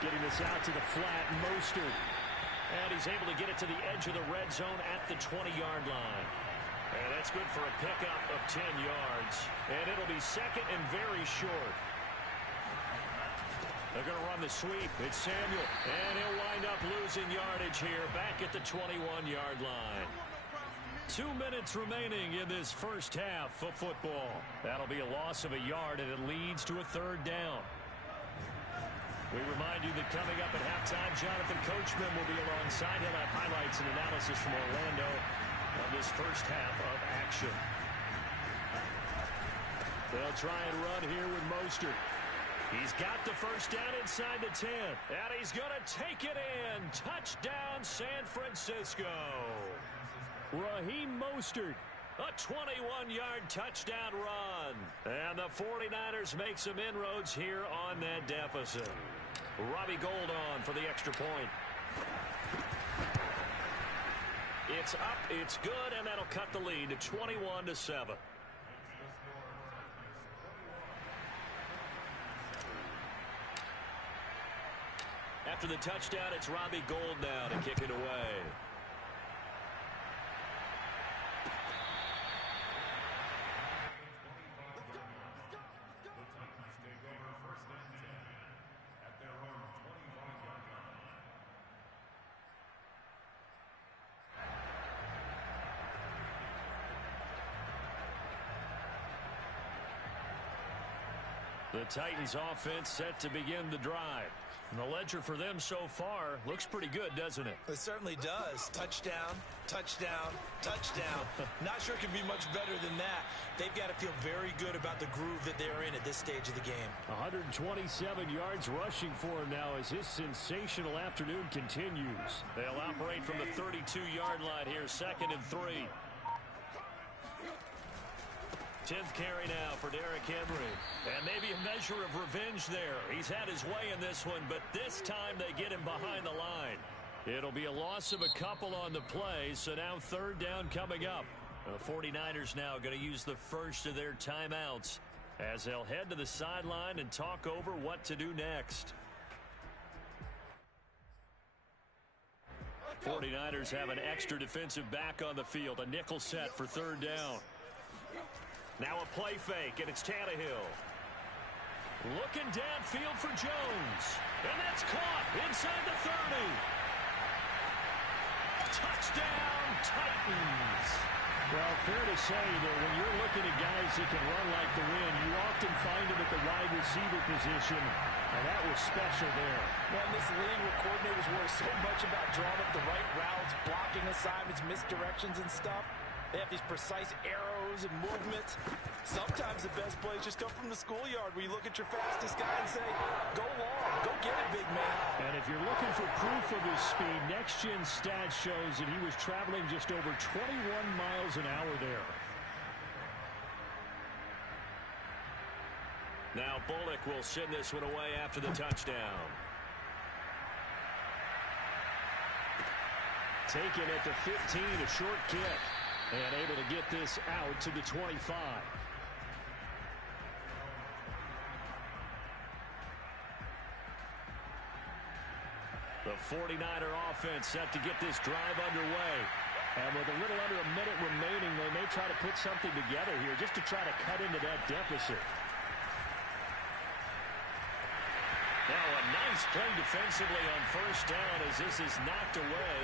Getting this out to the flat, Mostert. And he's able to get it to the edge of the red zone at the 20-yard line. And that's good for a pickup of 10 yards. And it'll be second and very short. They're going to run the sweep. It's Samuel. And he'll wind up losing yardage here back at the 21-yard line. 2 minutes remaining in this first half of football. That'll be a loss of a yard, and it leads to a 3rd down. We remind you that coming up at halftime, Jonathan Coachman will be alongside. He'll have highlights and analysis from Orlando on this first half of action. They'll try and run here with Mostert. He's got the first down inside the 10. And he's going to take it in. Touchdown, San Francisco. Raheem Mostert. A 21-yard touchdown run. And the 49ers make some inroads here on that deficit. Robbie Gould on for the extra point. It's up, it's good, and that'll cut the lead to 21-7. After the touchdown, it's Robbie Gould now to kick it away. The Titans offense set to begin the drive. And the ledger for them so far looks pretty good, doesn't it? It certainly does. Touchdown, touchdown, touchdown. Not sure it can be much better than that. They've got to feel very good about the groove that they're in at this stage of the game. 127 yards rushing for him now as his sensational afternoon continues. They'll operate from the 32-yard line here, 2nd and 3. 10th carry now for Derrick Henry. And maybe a measure of revenge there. He's had his way in this one, but this time they get him behind the line. It'll be a loss of a couple on the play, so now 3rd down coming up. The 49ers now going to use the first of their timeouts as they'll head to the sideline and talk over what to do next. 49ers have an extra defensive back on the field, a nickel set for 3rd down. Now a play fake, and it's Tannehill. Looking downfield for Jones. And that's caught inside the 30. Touchdown, Titans. Well, fair to say that when you're looking at guys that can run like the wind, you often find them at the wide receiver position, and that was special there. Well, in this league where coordinators worry so much about drawing up the right routes, blocking assignments, misdirections and stuff, they have these precise arrows and movements. Sometimes the best plays just come from the schoolyard where you look at your fastest guy and say, go long, go get it, big man. And if you're looking for proof of his speed, Next Gen Stats shows that he was traveling just over 21 miles an hour there. Now Bullock will send this one away after the touchdown. Taken at the 15, a short kick. And able to get this out to the 25. The 49er offense set to get this drive underway. And with a little under a minute remaining, they make try to put something together here just to try to cut into that deficit. Now a nice play defensively on first down as this is knocked away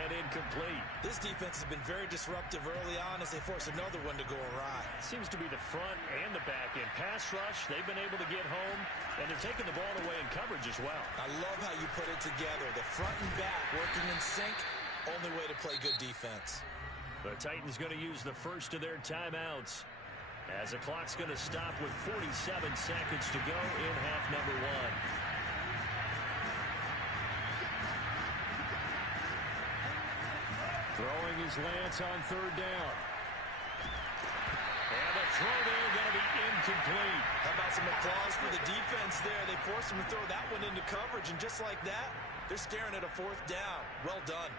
and incomplete. This defense has been very disruptive early on as they force another one to go awry. Seems to be the front and the back end. Pass rush, they've been able to get home, and they're taking the ball away in coverage as well. I love how you put it together. The front and back working in sync, only way to play good defense. The Titans going to use the first of their timeouts as the clock's going to stop with 47 seconds to go in half number one. Throwing his Lance on third down. And the throw there going to be incomplete. How about some applause for the defense there? They forced him to throw that one into coverage, and just like that, they're staring at a fourth down. Well done.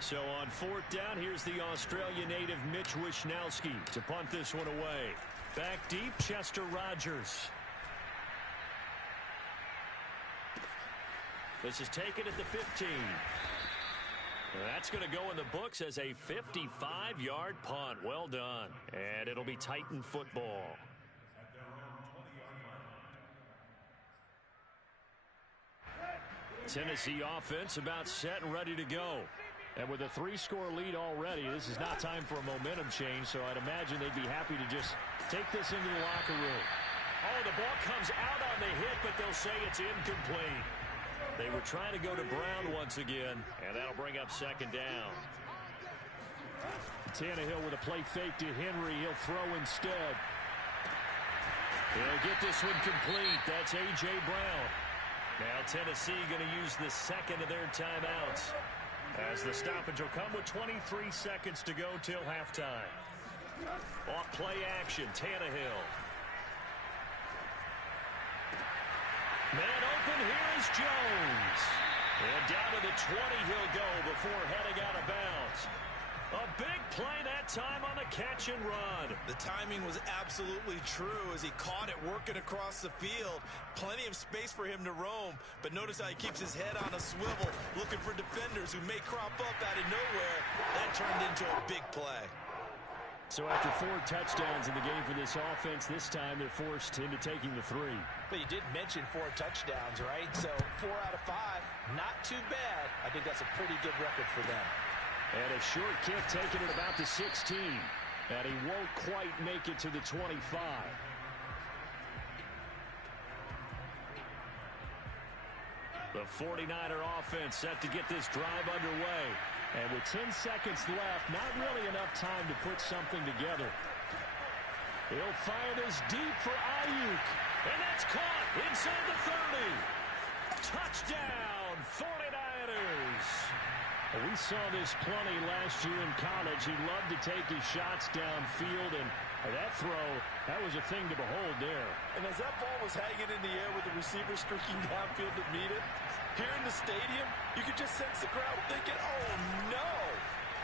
So on fourth down, here's the Australia native Mitch Wishnowsky to punt this one away. Back deep, Chester Rogers. This is taken at the 15. That's going to go in the books as a 55-yard punt. Well done. And it'll be Titan football. Tennessee offense about set and ready to go. And with a 3-score lead already, this is not time for a momentum change, so I'd imagine they'd be happy to just take this into the locker room. Oh, the ball comes out on the hit, but they'll say it's incomplete. They were trying to go to Brown once again, and that'll bring up second down. Tannehill with a play fake to Henry. He'll throw instead. He'll get this one complete. That's A.J. Brown. Now Tennessee going to use the second of their timeouts, as the stoppage will come with 23 seconds to go till halftime. Off play action, Tannehill. Man open, here is Jones. And down to the 20 he'll go before heading out of bounds. A big play that time on the catch and run. The timing was absolutely true as he caught it working across the field. Plenty of space for him to roam, but notice how he keeps his head on a swivel, looking for defenders who may crop up out of nowhere. That turned into a big play. So after 4 touchdowns in the game for this offense, this time they're forced into taking the 3. But you did mention 4 touchdowns, right? So 4 out of 5, not too bad. I think that's a pretty good record for them. And a short kick taken at about the 16. And he won't quite make it to the 25. The 49er offense set to get this drive underway. And with 10 seconds left, not really enough time to put something together. He'll fire this deep for Ayuk. And that's caught inside the 30. Touchdown, 49ers. We saw this plenty last year in college. He loved to take his shots downfield, and that throw, that was a thing to behold there. And as that ball was hanging in the air with the receiver streaking downfield to meet it, here in the stadium, you could just sense the crowd thinking, oh, no.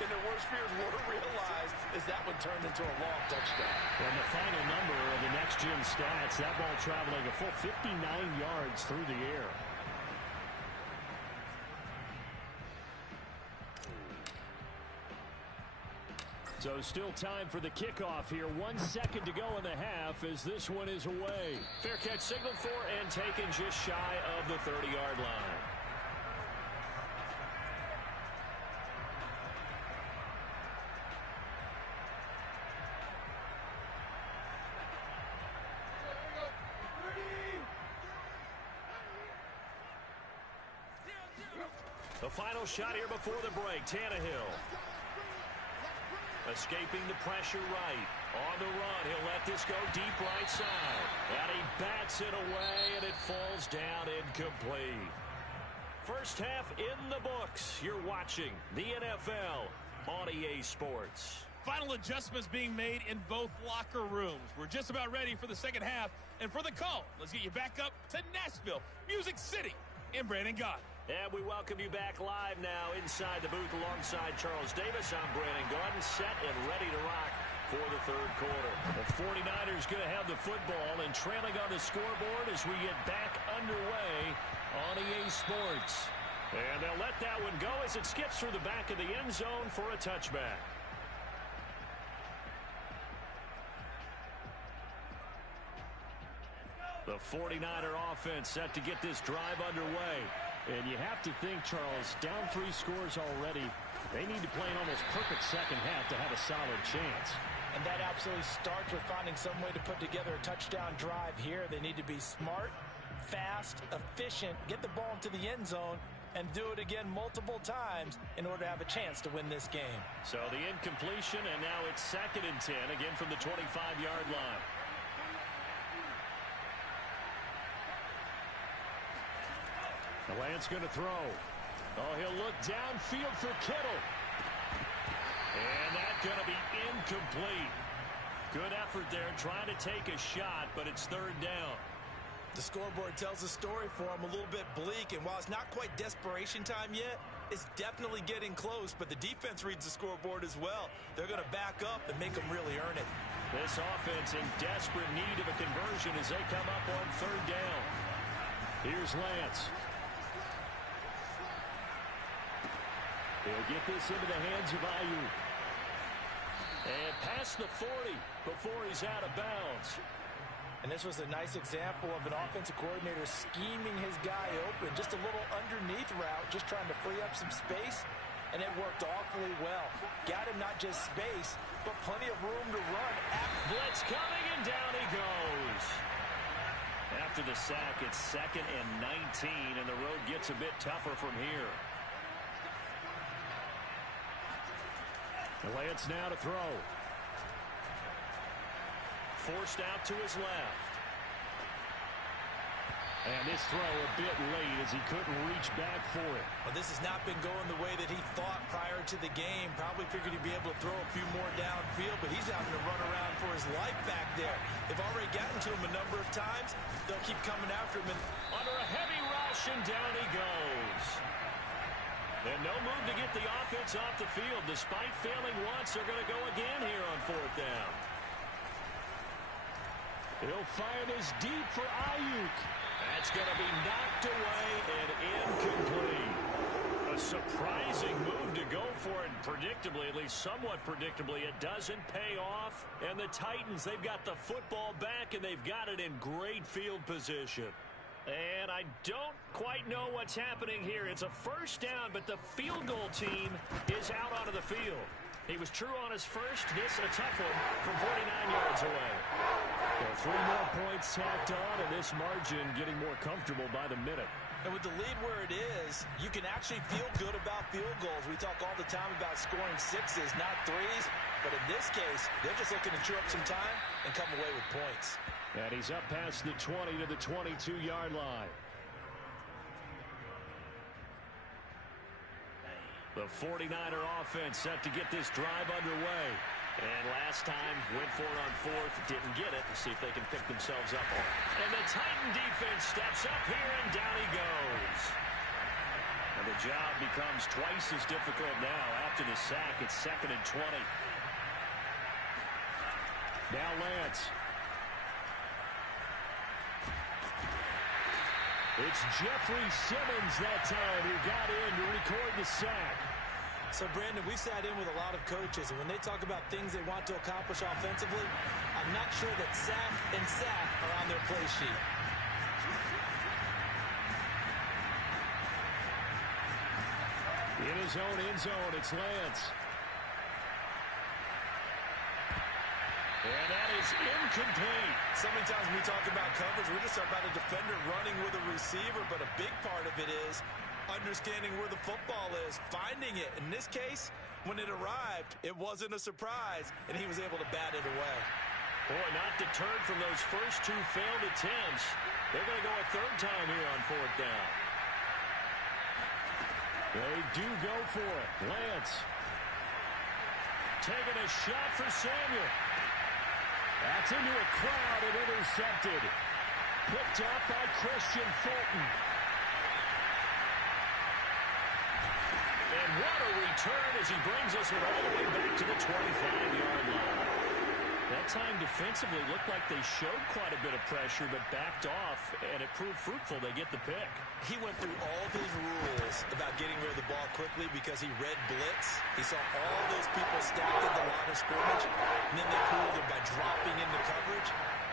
And their worst fears were realized as that one turned into a long touchdown. And the final number of the next-gen stats, that ball traveling a full 59 yards through the air. So still time for the kickoff here. 1 second to go in the half as this one is away. Fair catch signaled for and taken just shy of the 30-yard line. The final shot here before the break. Tannehill. Escaping the pressure right. On the run, he'll let this go deep right side. And he bats it away, and it falls down incomplete. First half in the books. You're watching the NFL on EA Sports. Final adjustments being made in both locker rooms. We're just about ready for the second half. And for the call, let's get you back up to Nashville, Music City, and Brandon Gaudin. And we welcome you back live now inside the booth alongside Charles Davis. I'm Brandon Gaudin, set and ready to rock for the third quarter. The 49ers going to have the football and trailing on the scoreboard as we get back underway on EA Sports. And they'll let that one go as it skips through the back of the end zone for a touchback. The 49er offense set to get this drive underway. And you have to think, Charles, down 3 scores already. They need to play an almost perfect second half to have a solid chance. And that absolutely starts with finding some way to put together a touchdown drive here. They need to be smart, fast, efficient, get the ball into the end zone, and do it again multiple times in order to have a chance to win this game. So the incompletion, and now it's 2nd and 10, again from the 25-yard line. The Lance going to throw. Oh, he'll look downfield for Kittle. And that's going to be incomplete. Good effort there, trying to take a shot, but it's 3rd down. The scoreboard tells a story for him, a little bit bleak, and while it's not quite desperation time yet, it's definitely getting close, but the defense reads the scoreboard as well. They're going to back up and make them really earn it. This offense in desperate need of a conversion as they come up on 3rd down. Here's Lance. He'll get this into the hands of Ayuk. And past the 40 before he's out of bounds. And this was a nice example of an offensive coordinator scheming his guy open. Just a little underneath route, just trying to free up some space. And it worked awfully well. Got him not just space, but plenty of room to run. Blitz coming, and down he goes. After the sack, it's 2nd and 19, and the road gets a bit tougher from here. Lance now to throw. Forced out to his left. And this throw a bit late as he couldn't reach back for it. Well, this has not been going the way that he thought prior to the game. Probably figured he'd be able to throw a few more downfield, but he's having to run around for his life back there. They've already gotten to him a number of times. They'll keep coming after him. And under a heavy rush, and down he goes. And no move to get the offense off the field. Despite failing once, they're going to go again here on 4th down. He'll fire this deep for Ayuk. That's going to be knocked away and incomplete. A surprising move to go for it. Predictably, at least somewhat predictably, it doesn't pay off. And the Titans, they've got the football back, and they've got it in great field position. And I don't quite know what's happening here. It's a 1st down, but the field goal team is out onto the field. He was true on his first. This a tough one from 49 yards away. Well, 3 more points tacked on, and this margin getting more comfortable by the minute. And with the lead where it is, you can actually feel good about field goals. We talk all the time about scoring 6s, not 3s. But in this case, they're just looking to chew up some time and come away with points. And he's up past the 20 to the 22-yard line. The 49er offense set to get this drive underway. And last time, went for it on 4th, didn't get it. Let's see if they can pick themselves up on it. And the Titan defense steps up here, and down he goes. And the job becomes twice as difficult now. After the sack, it's 2nd and 20. Now Lance. It's Jeffrey Simmons that time who got in to record the sack. So, Brandon, we sat in with a lot of coaches, and when they talk about things they want to accomplish offensively, I'm not sure that sack and sack are on their play sheet. In his own end zone, it's Lance. And that is incomplete. So many times when we talk about coverage, we're just talking about a defender running with a receiver, but a big part of it is understanding where the football is, finding it. In this case, when it arrived, it wasn't a surprise, and he was able to bat it away. Boy, not deterred from those first 2 failed attempts. They're going to go a 3rd time here on 4th down. They do go for it. Lance. Taking a shot for Samuel. That's into a crowd and intercepted. Picked up by Christian Fulton. And what a return as he brings us all the way back to the 25-yard line. That time defensively looked like they showed quite a bit of pressure, but backed off, and it proved fruitful. They get the pick. He went through all of his rules about getting rid of the ball quickly because he read blitz. He saw all those people stacked at the line of scrimmage, and then they fooled him by dropping into coverage.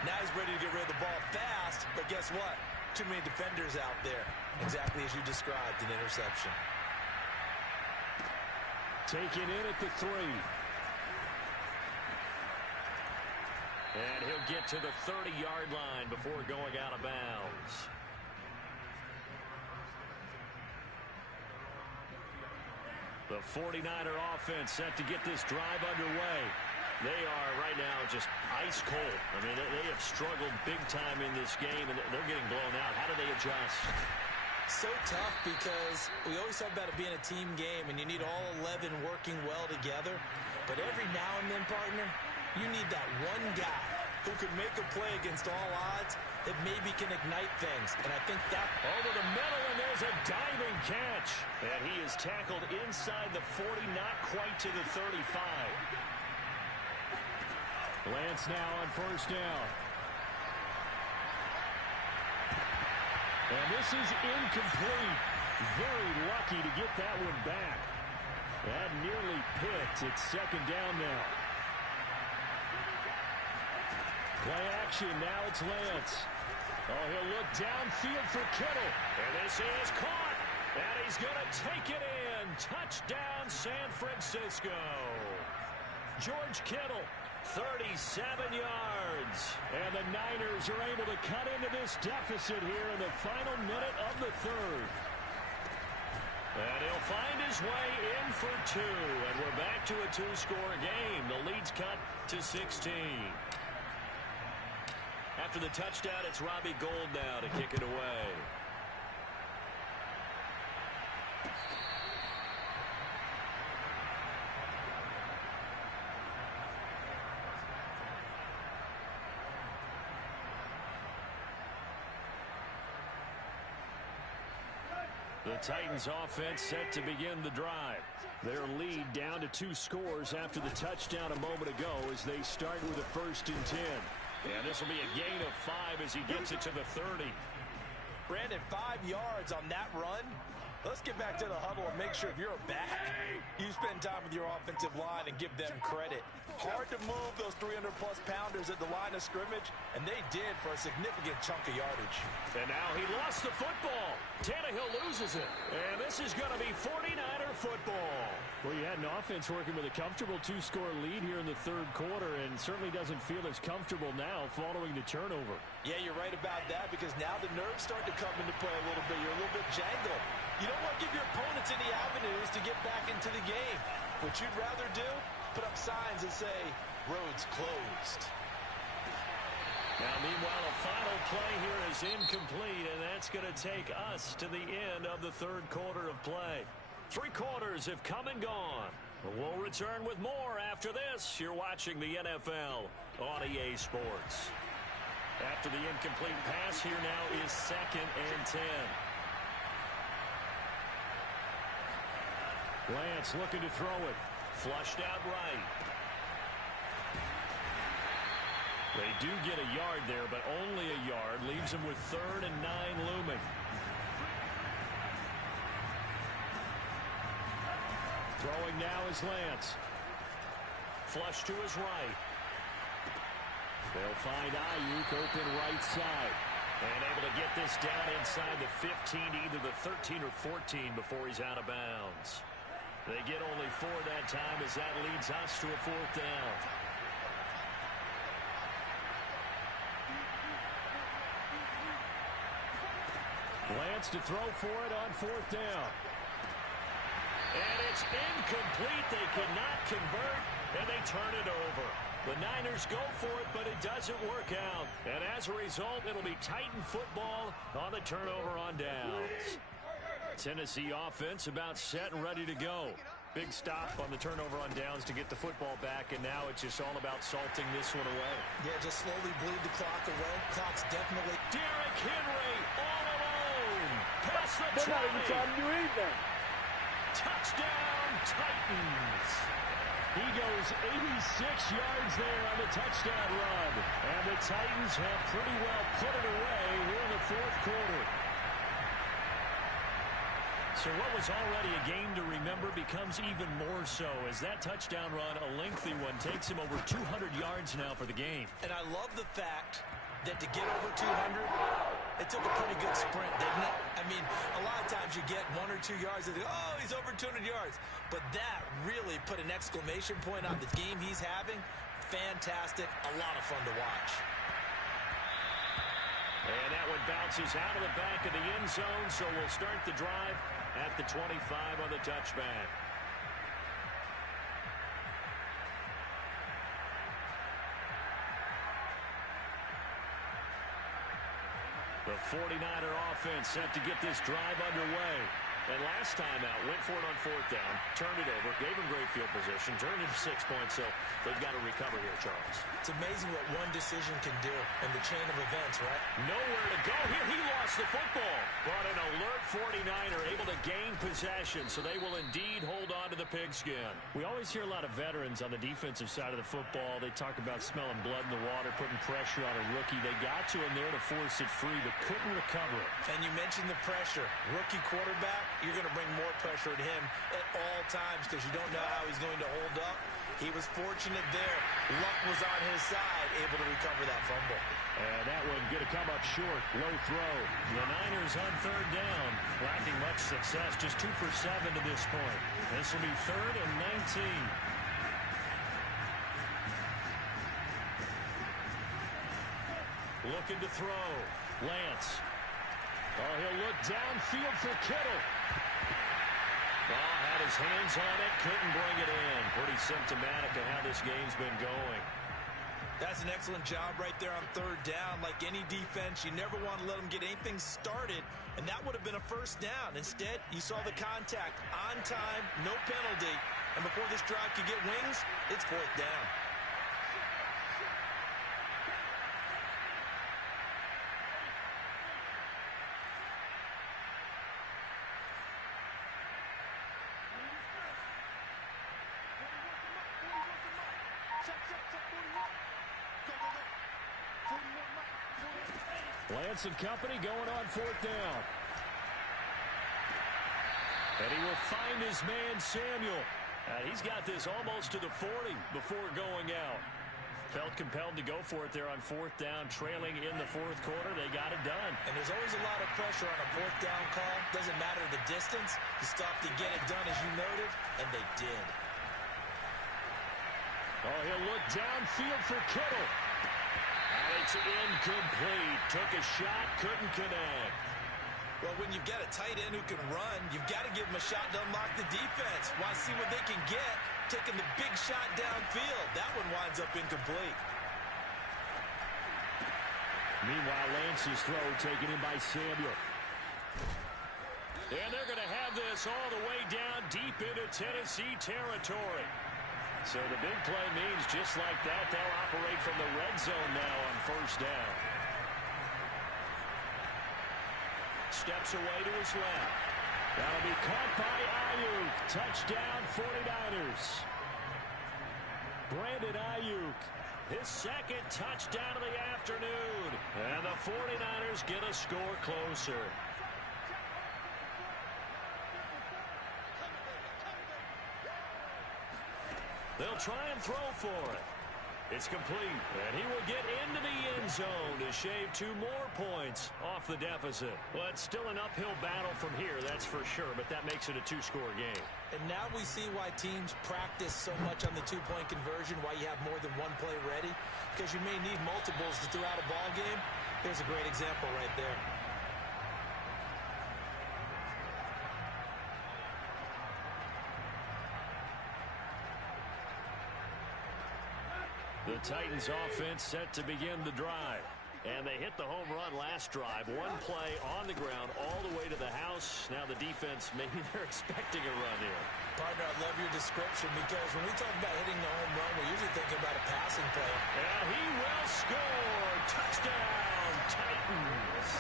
Now he's ready to get rid of the ball fast, but guess what? Too many defenders out there. Exactly as you described, an interception. Taken in at the 3. And he'll get to the 30-yard line before going out of bounds. The 49er offense set to get this drive underway. They are right now just ice cold. I mean, they have struggled big time in this game, and they're getting blown out. How do they adjust? So tough because we always talk about it being a team game, and you need all 11 working well together. But every now and then, partner, you need that one guy who can make a play against all odds that maybe can ignite things. And I think that over the middle, and there's a diving catch. And he is tackled inside the 40, not quite to the 35. Lance now on first down. And this is incomplete. Very lucky to get that one back. That nearly picked. It's second down now. Play action. Now it's Lance. Oh, he'll look downfield for Kittle. And this is caught. And he's going to take it in. Touchdown, San Francisco. George Kittle, 37 yards. And the Niners are able to cut into this deficit here in the final minute of the third. And he'll find his way in for 2. And we're back to a 2-score game. The lead's cut to 16. After the touchdown, it's Robbie Gould now to kick it away. The Titans offense set to begin the drive. Their lead down to 2 scores after the touchdown a moment ago as they start with a 1st and 10. And this will be a gain of 5 as he gets it to the 30. Brandon, 5 yards on that run. Let's get back to the huddle and make sure if you're a back, you spend time with your offensive line and give them credit. Hard to move those 300-plus pounders at the line of scrimmage, and they did for a significant chunk of yardage. And now he lost the football. Tannehill loses it. And this is going to be 49er football. Well, you had an offense working with a comfortable 2-score lead here in the third quarter, and certainly doesn't feel as comfortable now following the turnover. Yeah, you're right about that, because now the nerves start to come into play a little bit. You're a little bit jangled. You don't want to give your opponents any avenues to get back into the game. What you'd rather do, put up signs that say, roads closed. Now, meanwhile, a final play here is incomplete, and that's going to take us to the end of the third quarter of play. 3 quarters have come and gone. We'll return with more after this. You're watching the NFL on EA Sports. After the incomplete pass, here now is 2nd and 10. Lance looking to throw it. Flushed out right. They do get a yard there, but only a yard. Leaves them with 3rd and 9 looming. Throwing now is Lance. Flush to his right. They'll find Ayuk open right side. And able to get this down inside the 15, either the 13 or 14 before he's out of bounds. They get only 4 that time as that leads us to a 4th down. Lance to throw for it on 4th down. And it's incomplete. They cannot convert, and they turn it over. The Niners go for it, but it doesn't work out. And as a result, it'll be Titan football on the turnover on downs. Tennessee offense about set and ready to go. Big stop on the turnover on downs to get the football back, and now it's just all about salting this one away. Yeah, just slowly bleed the clock away. Clock's definitely... Derrick Henry all alone. Past the 20. They're not even trying to do anything. Touchdown, Titans. He goes 86 yards there on the touchdown run. And the Titans have pretty well put it away here in the fourth quarter. So what was already a game to remember becomes even more so as that touchdown run, a lengthy one, takes him over 200 yards now for the game. And I love the fact that to get over 200, it took a pretty good sprint, didn't it? I mean, a lot of times you get 1 or 2 yards and oh, he's over 200 yards. But that really put an exclamation point on the game he's having. Fantastic. A lot of fun to watch. And that one bounces out of the back of the end zone, so we'll start the drive at the 25 on the touchback. The 49er offense set to get this drive underway. And last time out, went for it on fourth down, turned it over, gave him great field position, turned it to 6 points, so they've got to recover here, Charles. It's amazing what one decision can do in the chain of events, right? Nowhere to go here. He lost the football. But an alert 49er able to gain possession, so they will indeed hold on to the pigskin. We always hear a lot of veterans on the defensive side of the football. They talk about smelling blood in the water, putting pressure on a rookie. They got to him there to force it free, but couldn't recover it. And you mentioned the pressure. Rookie quarterback, you're going to bring more pressure at him at all times because you don't know how he's going to hold up. He was fortunate there. Luck was on his side, able to recover that fumble. And that one going to come up short. Low throw. The Niners on third down. Lacking much success. Just 2 for 7 to this point. This will be 3rd and 19. Looking to throw. Lance. Oh, he'll look downfield for Kittle. Had his hands on it, couldn't bring it in. Pretty symptomatic of how this game's been going. That's an excellent job right there on third down. Like any defense, you never want to let them get anything started, and that would have been a first down. Instead, you saw the contact on time, no penalty, and before this drive could get wings, it's fourth down. Lance and company going on fourth down. And he will find his man, Samuel. He's got this almost to the 40 before going out. Felt compelled to go for it there on fourth down, trailing in the fourth quarter. They got it done. And there's always a lot of pressure on a fourth down call. Doesn't matter the distance. You stop to get it done, as you noted, and they did. Oh, he'll look downfield for Kittle. And it's incomplete. Took a shot, couldn't connect. Well, when you've got a tight end who can run, you've got to give him a shot to unlock the defense. Want to see what they can get, taking the big shot downfield. That one winds up incomplete. Meanwhile, Lance's throw taken in by Samuel. And they're going to have this all the way down deep into Tennessee territory. So the big play means just like that, they'll operate from the red zone now on first down. Steps away to his left. That'll be caught by Ayuk. Touchdown 49ers. Brandon Ayuk, his second touchdown of the afternoon. And the 49ers get a score closer. They'll try and throw for it. It's complete, and he will get into the end zone to shave 2 more points off the deficit. Well, it's still an uphill battle from here, that's for sure, but that makes it a 2-score game. And now we see why teams practice so much on the 2-point conversion, why you have more than one play ready, because you may need multiples throughout a ball game. There's a great example right there. The Titans offense set to begin the drive. And they hit the home run last drive. One play on the ground all the way to the house. Now the defense, maybe they're expecting a run here. Partner, I love your description because when we talk about hitting the home run, we're usually thinking about a passing play. And he will score. Touchdown, Titans.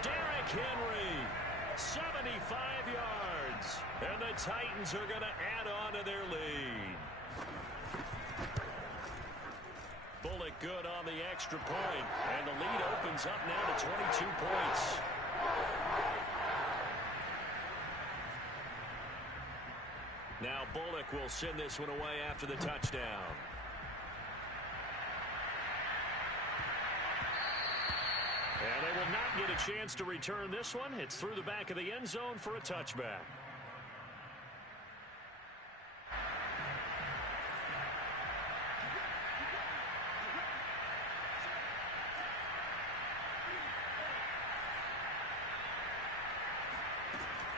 Derrick Henry, 75 yards. And the Titans are going to add on to their lead. extra point, and the lead opens up now to 22 points. Now Bullock will send this one away after the touchdown. And they will not get a chance to return this one. It's through the back of the end zone for a touchback.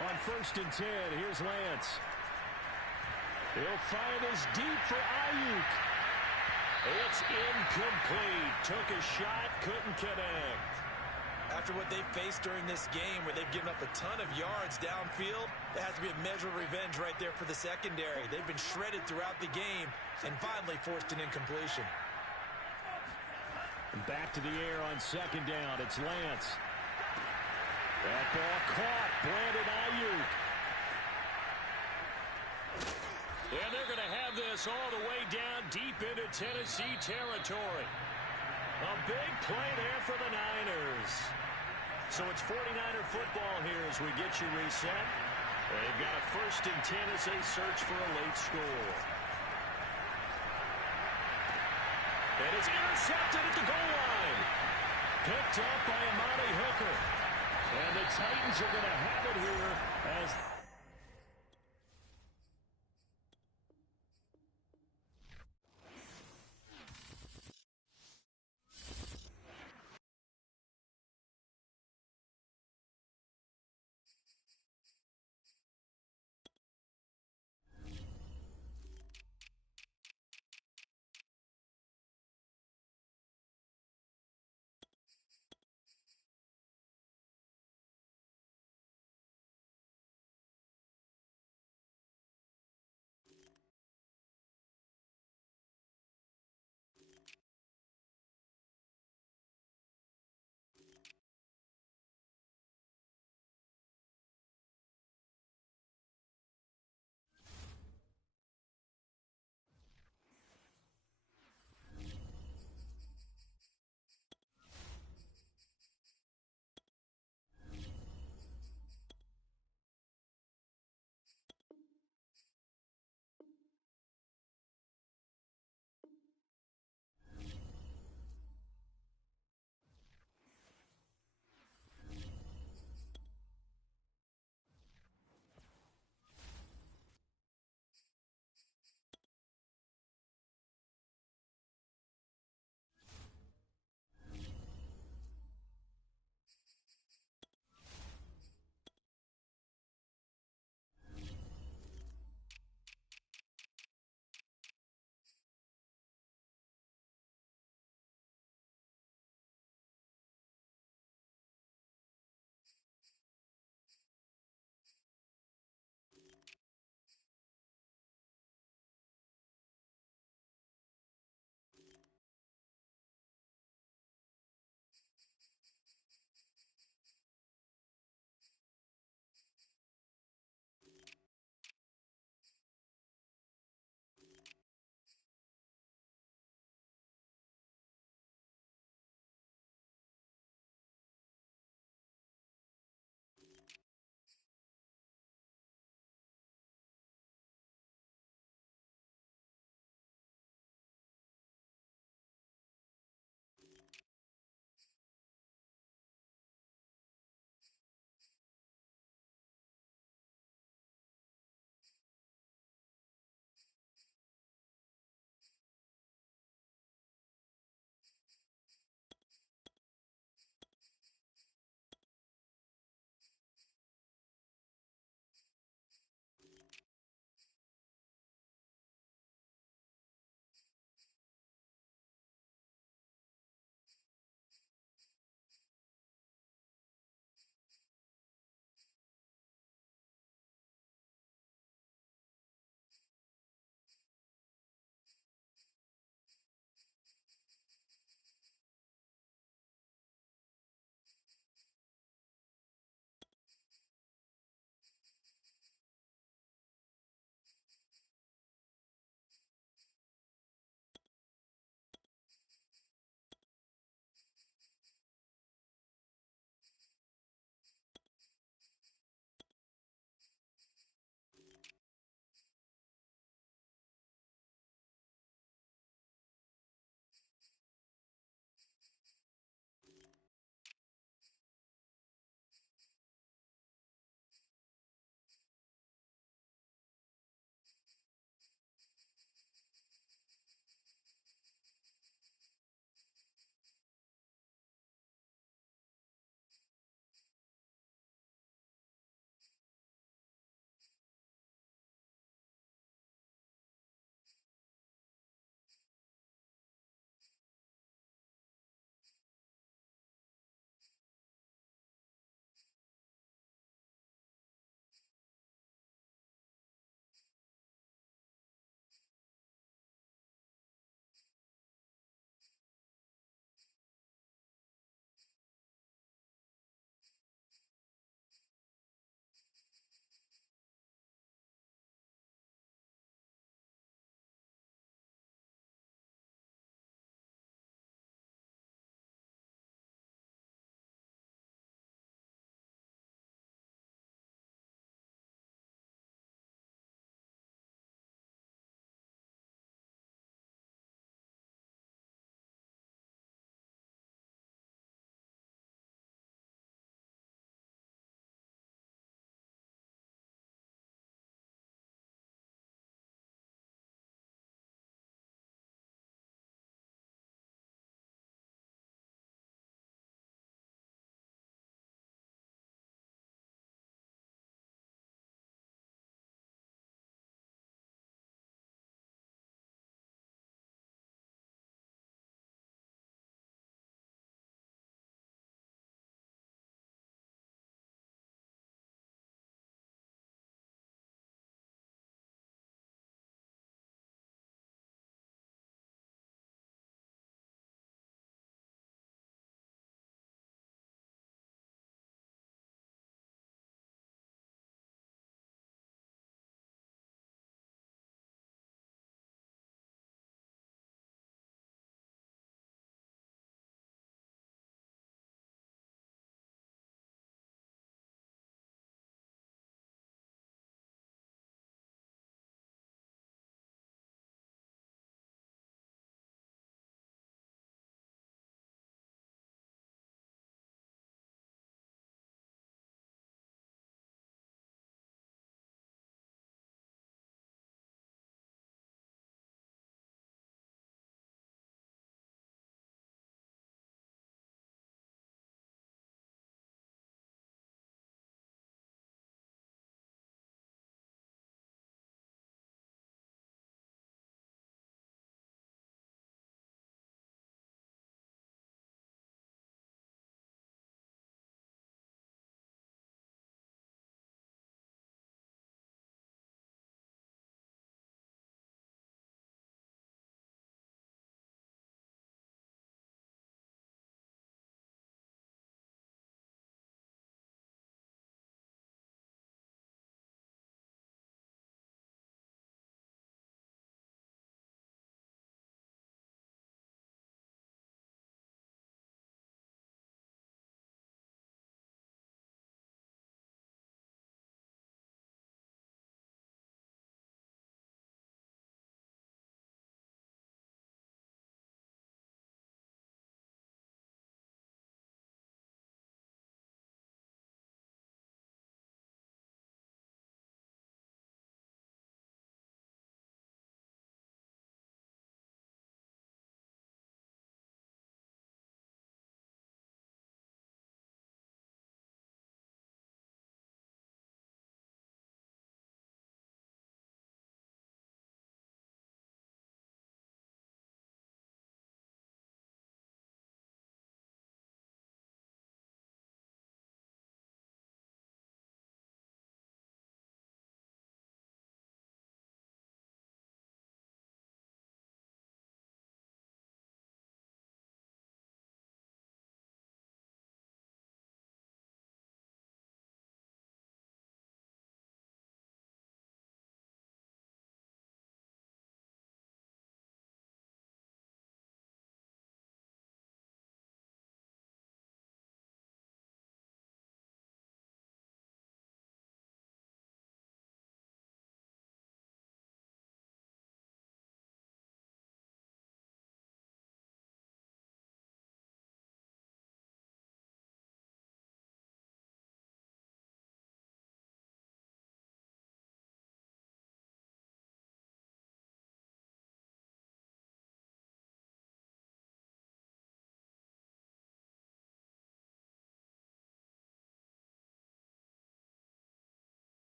On 1st and 10, here's Lance. He'll find his deep for Ayuk. It's incomplete. Took a shot, couldn't connect. After what they faced during this game where they've given up a ton of yards downfield, there has to be a measure of revenge right there for the secondary. They've been shredded throughout the game and finally forced an incompletion. Back to the air on 2nd down. It's Lance. That ball caught. Brandon Ayuk. And they're going to have this all the way down deep into Tennessee territory. A big play there for the Niners. So it's 49er football here as we get you reset. They've got a 1st and 10 as they search for a late score. And it's intercepted at the goal line. Picked up by Amani Hooker. And the Titans are going to have it here as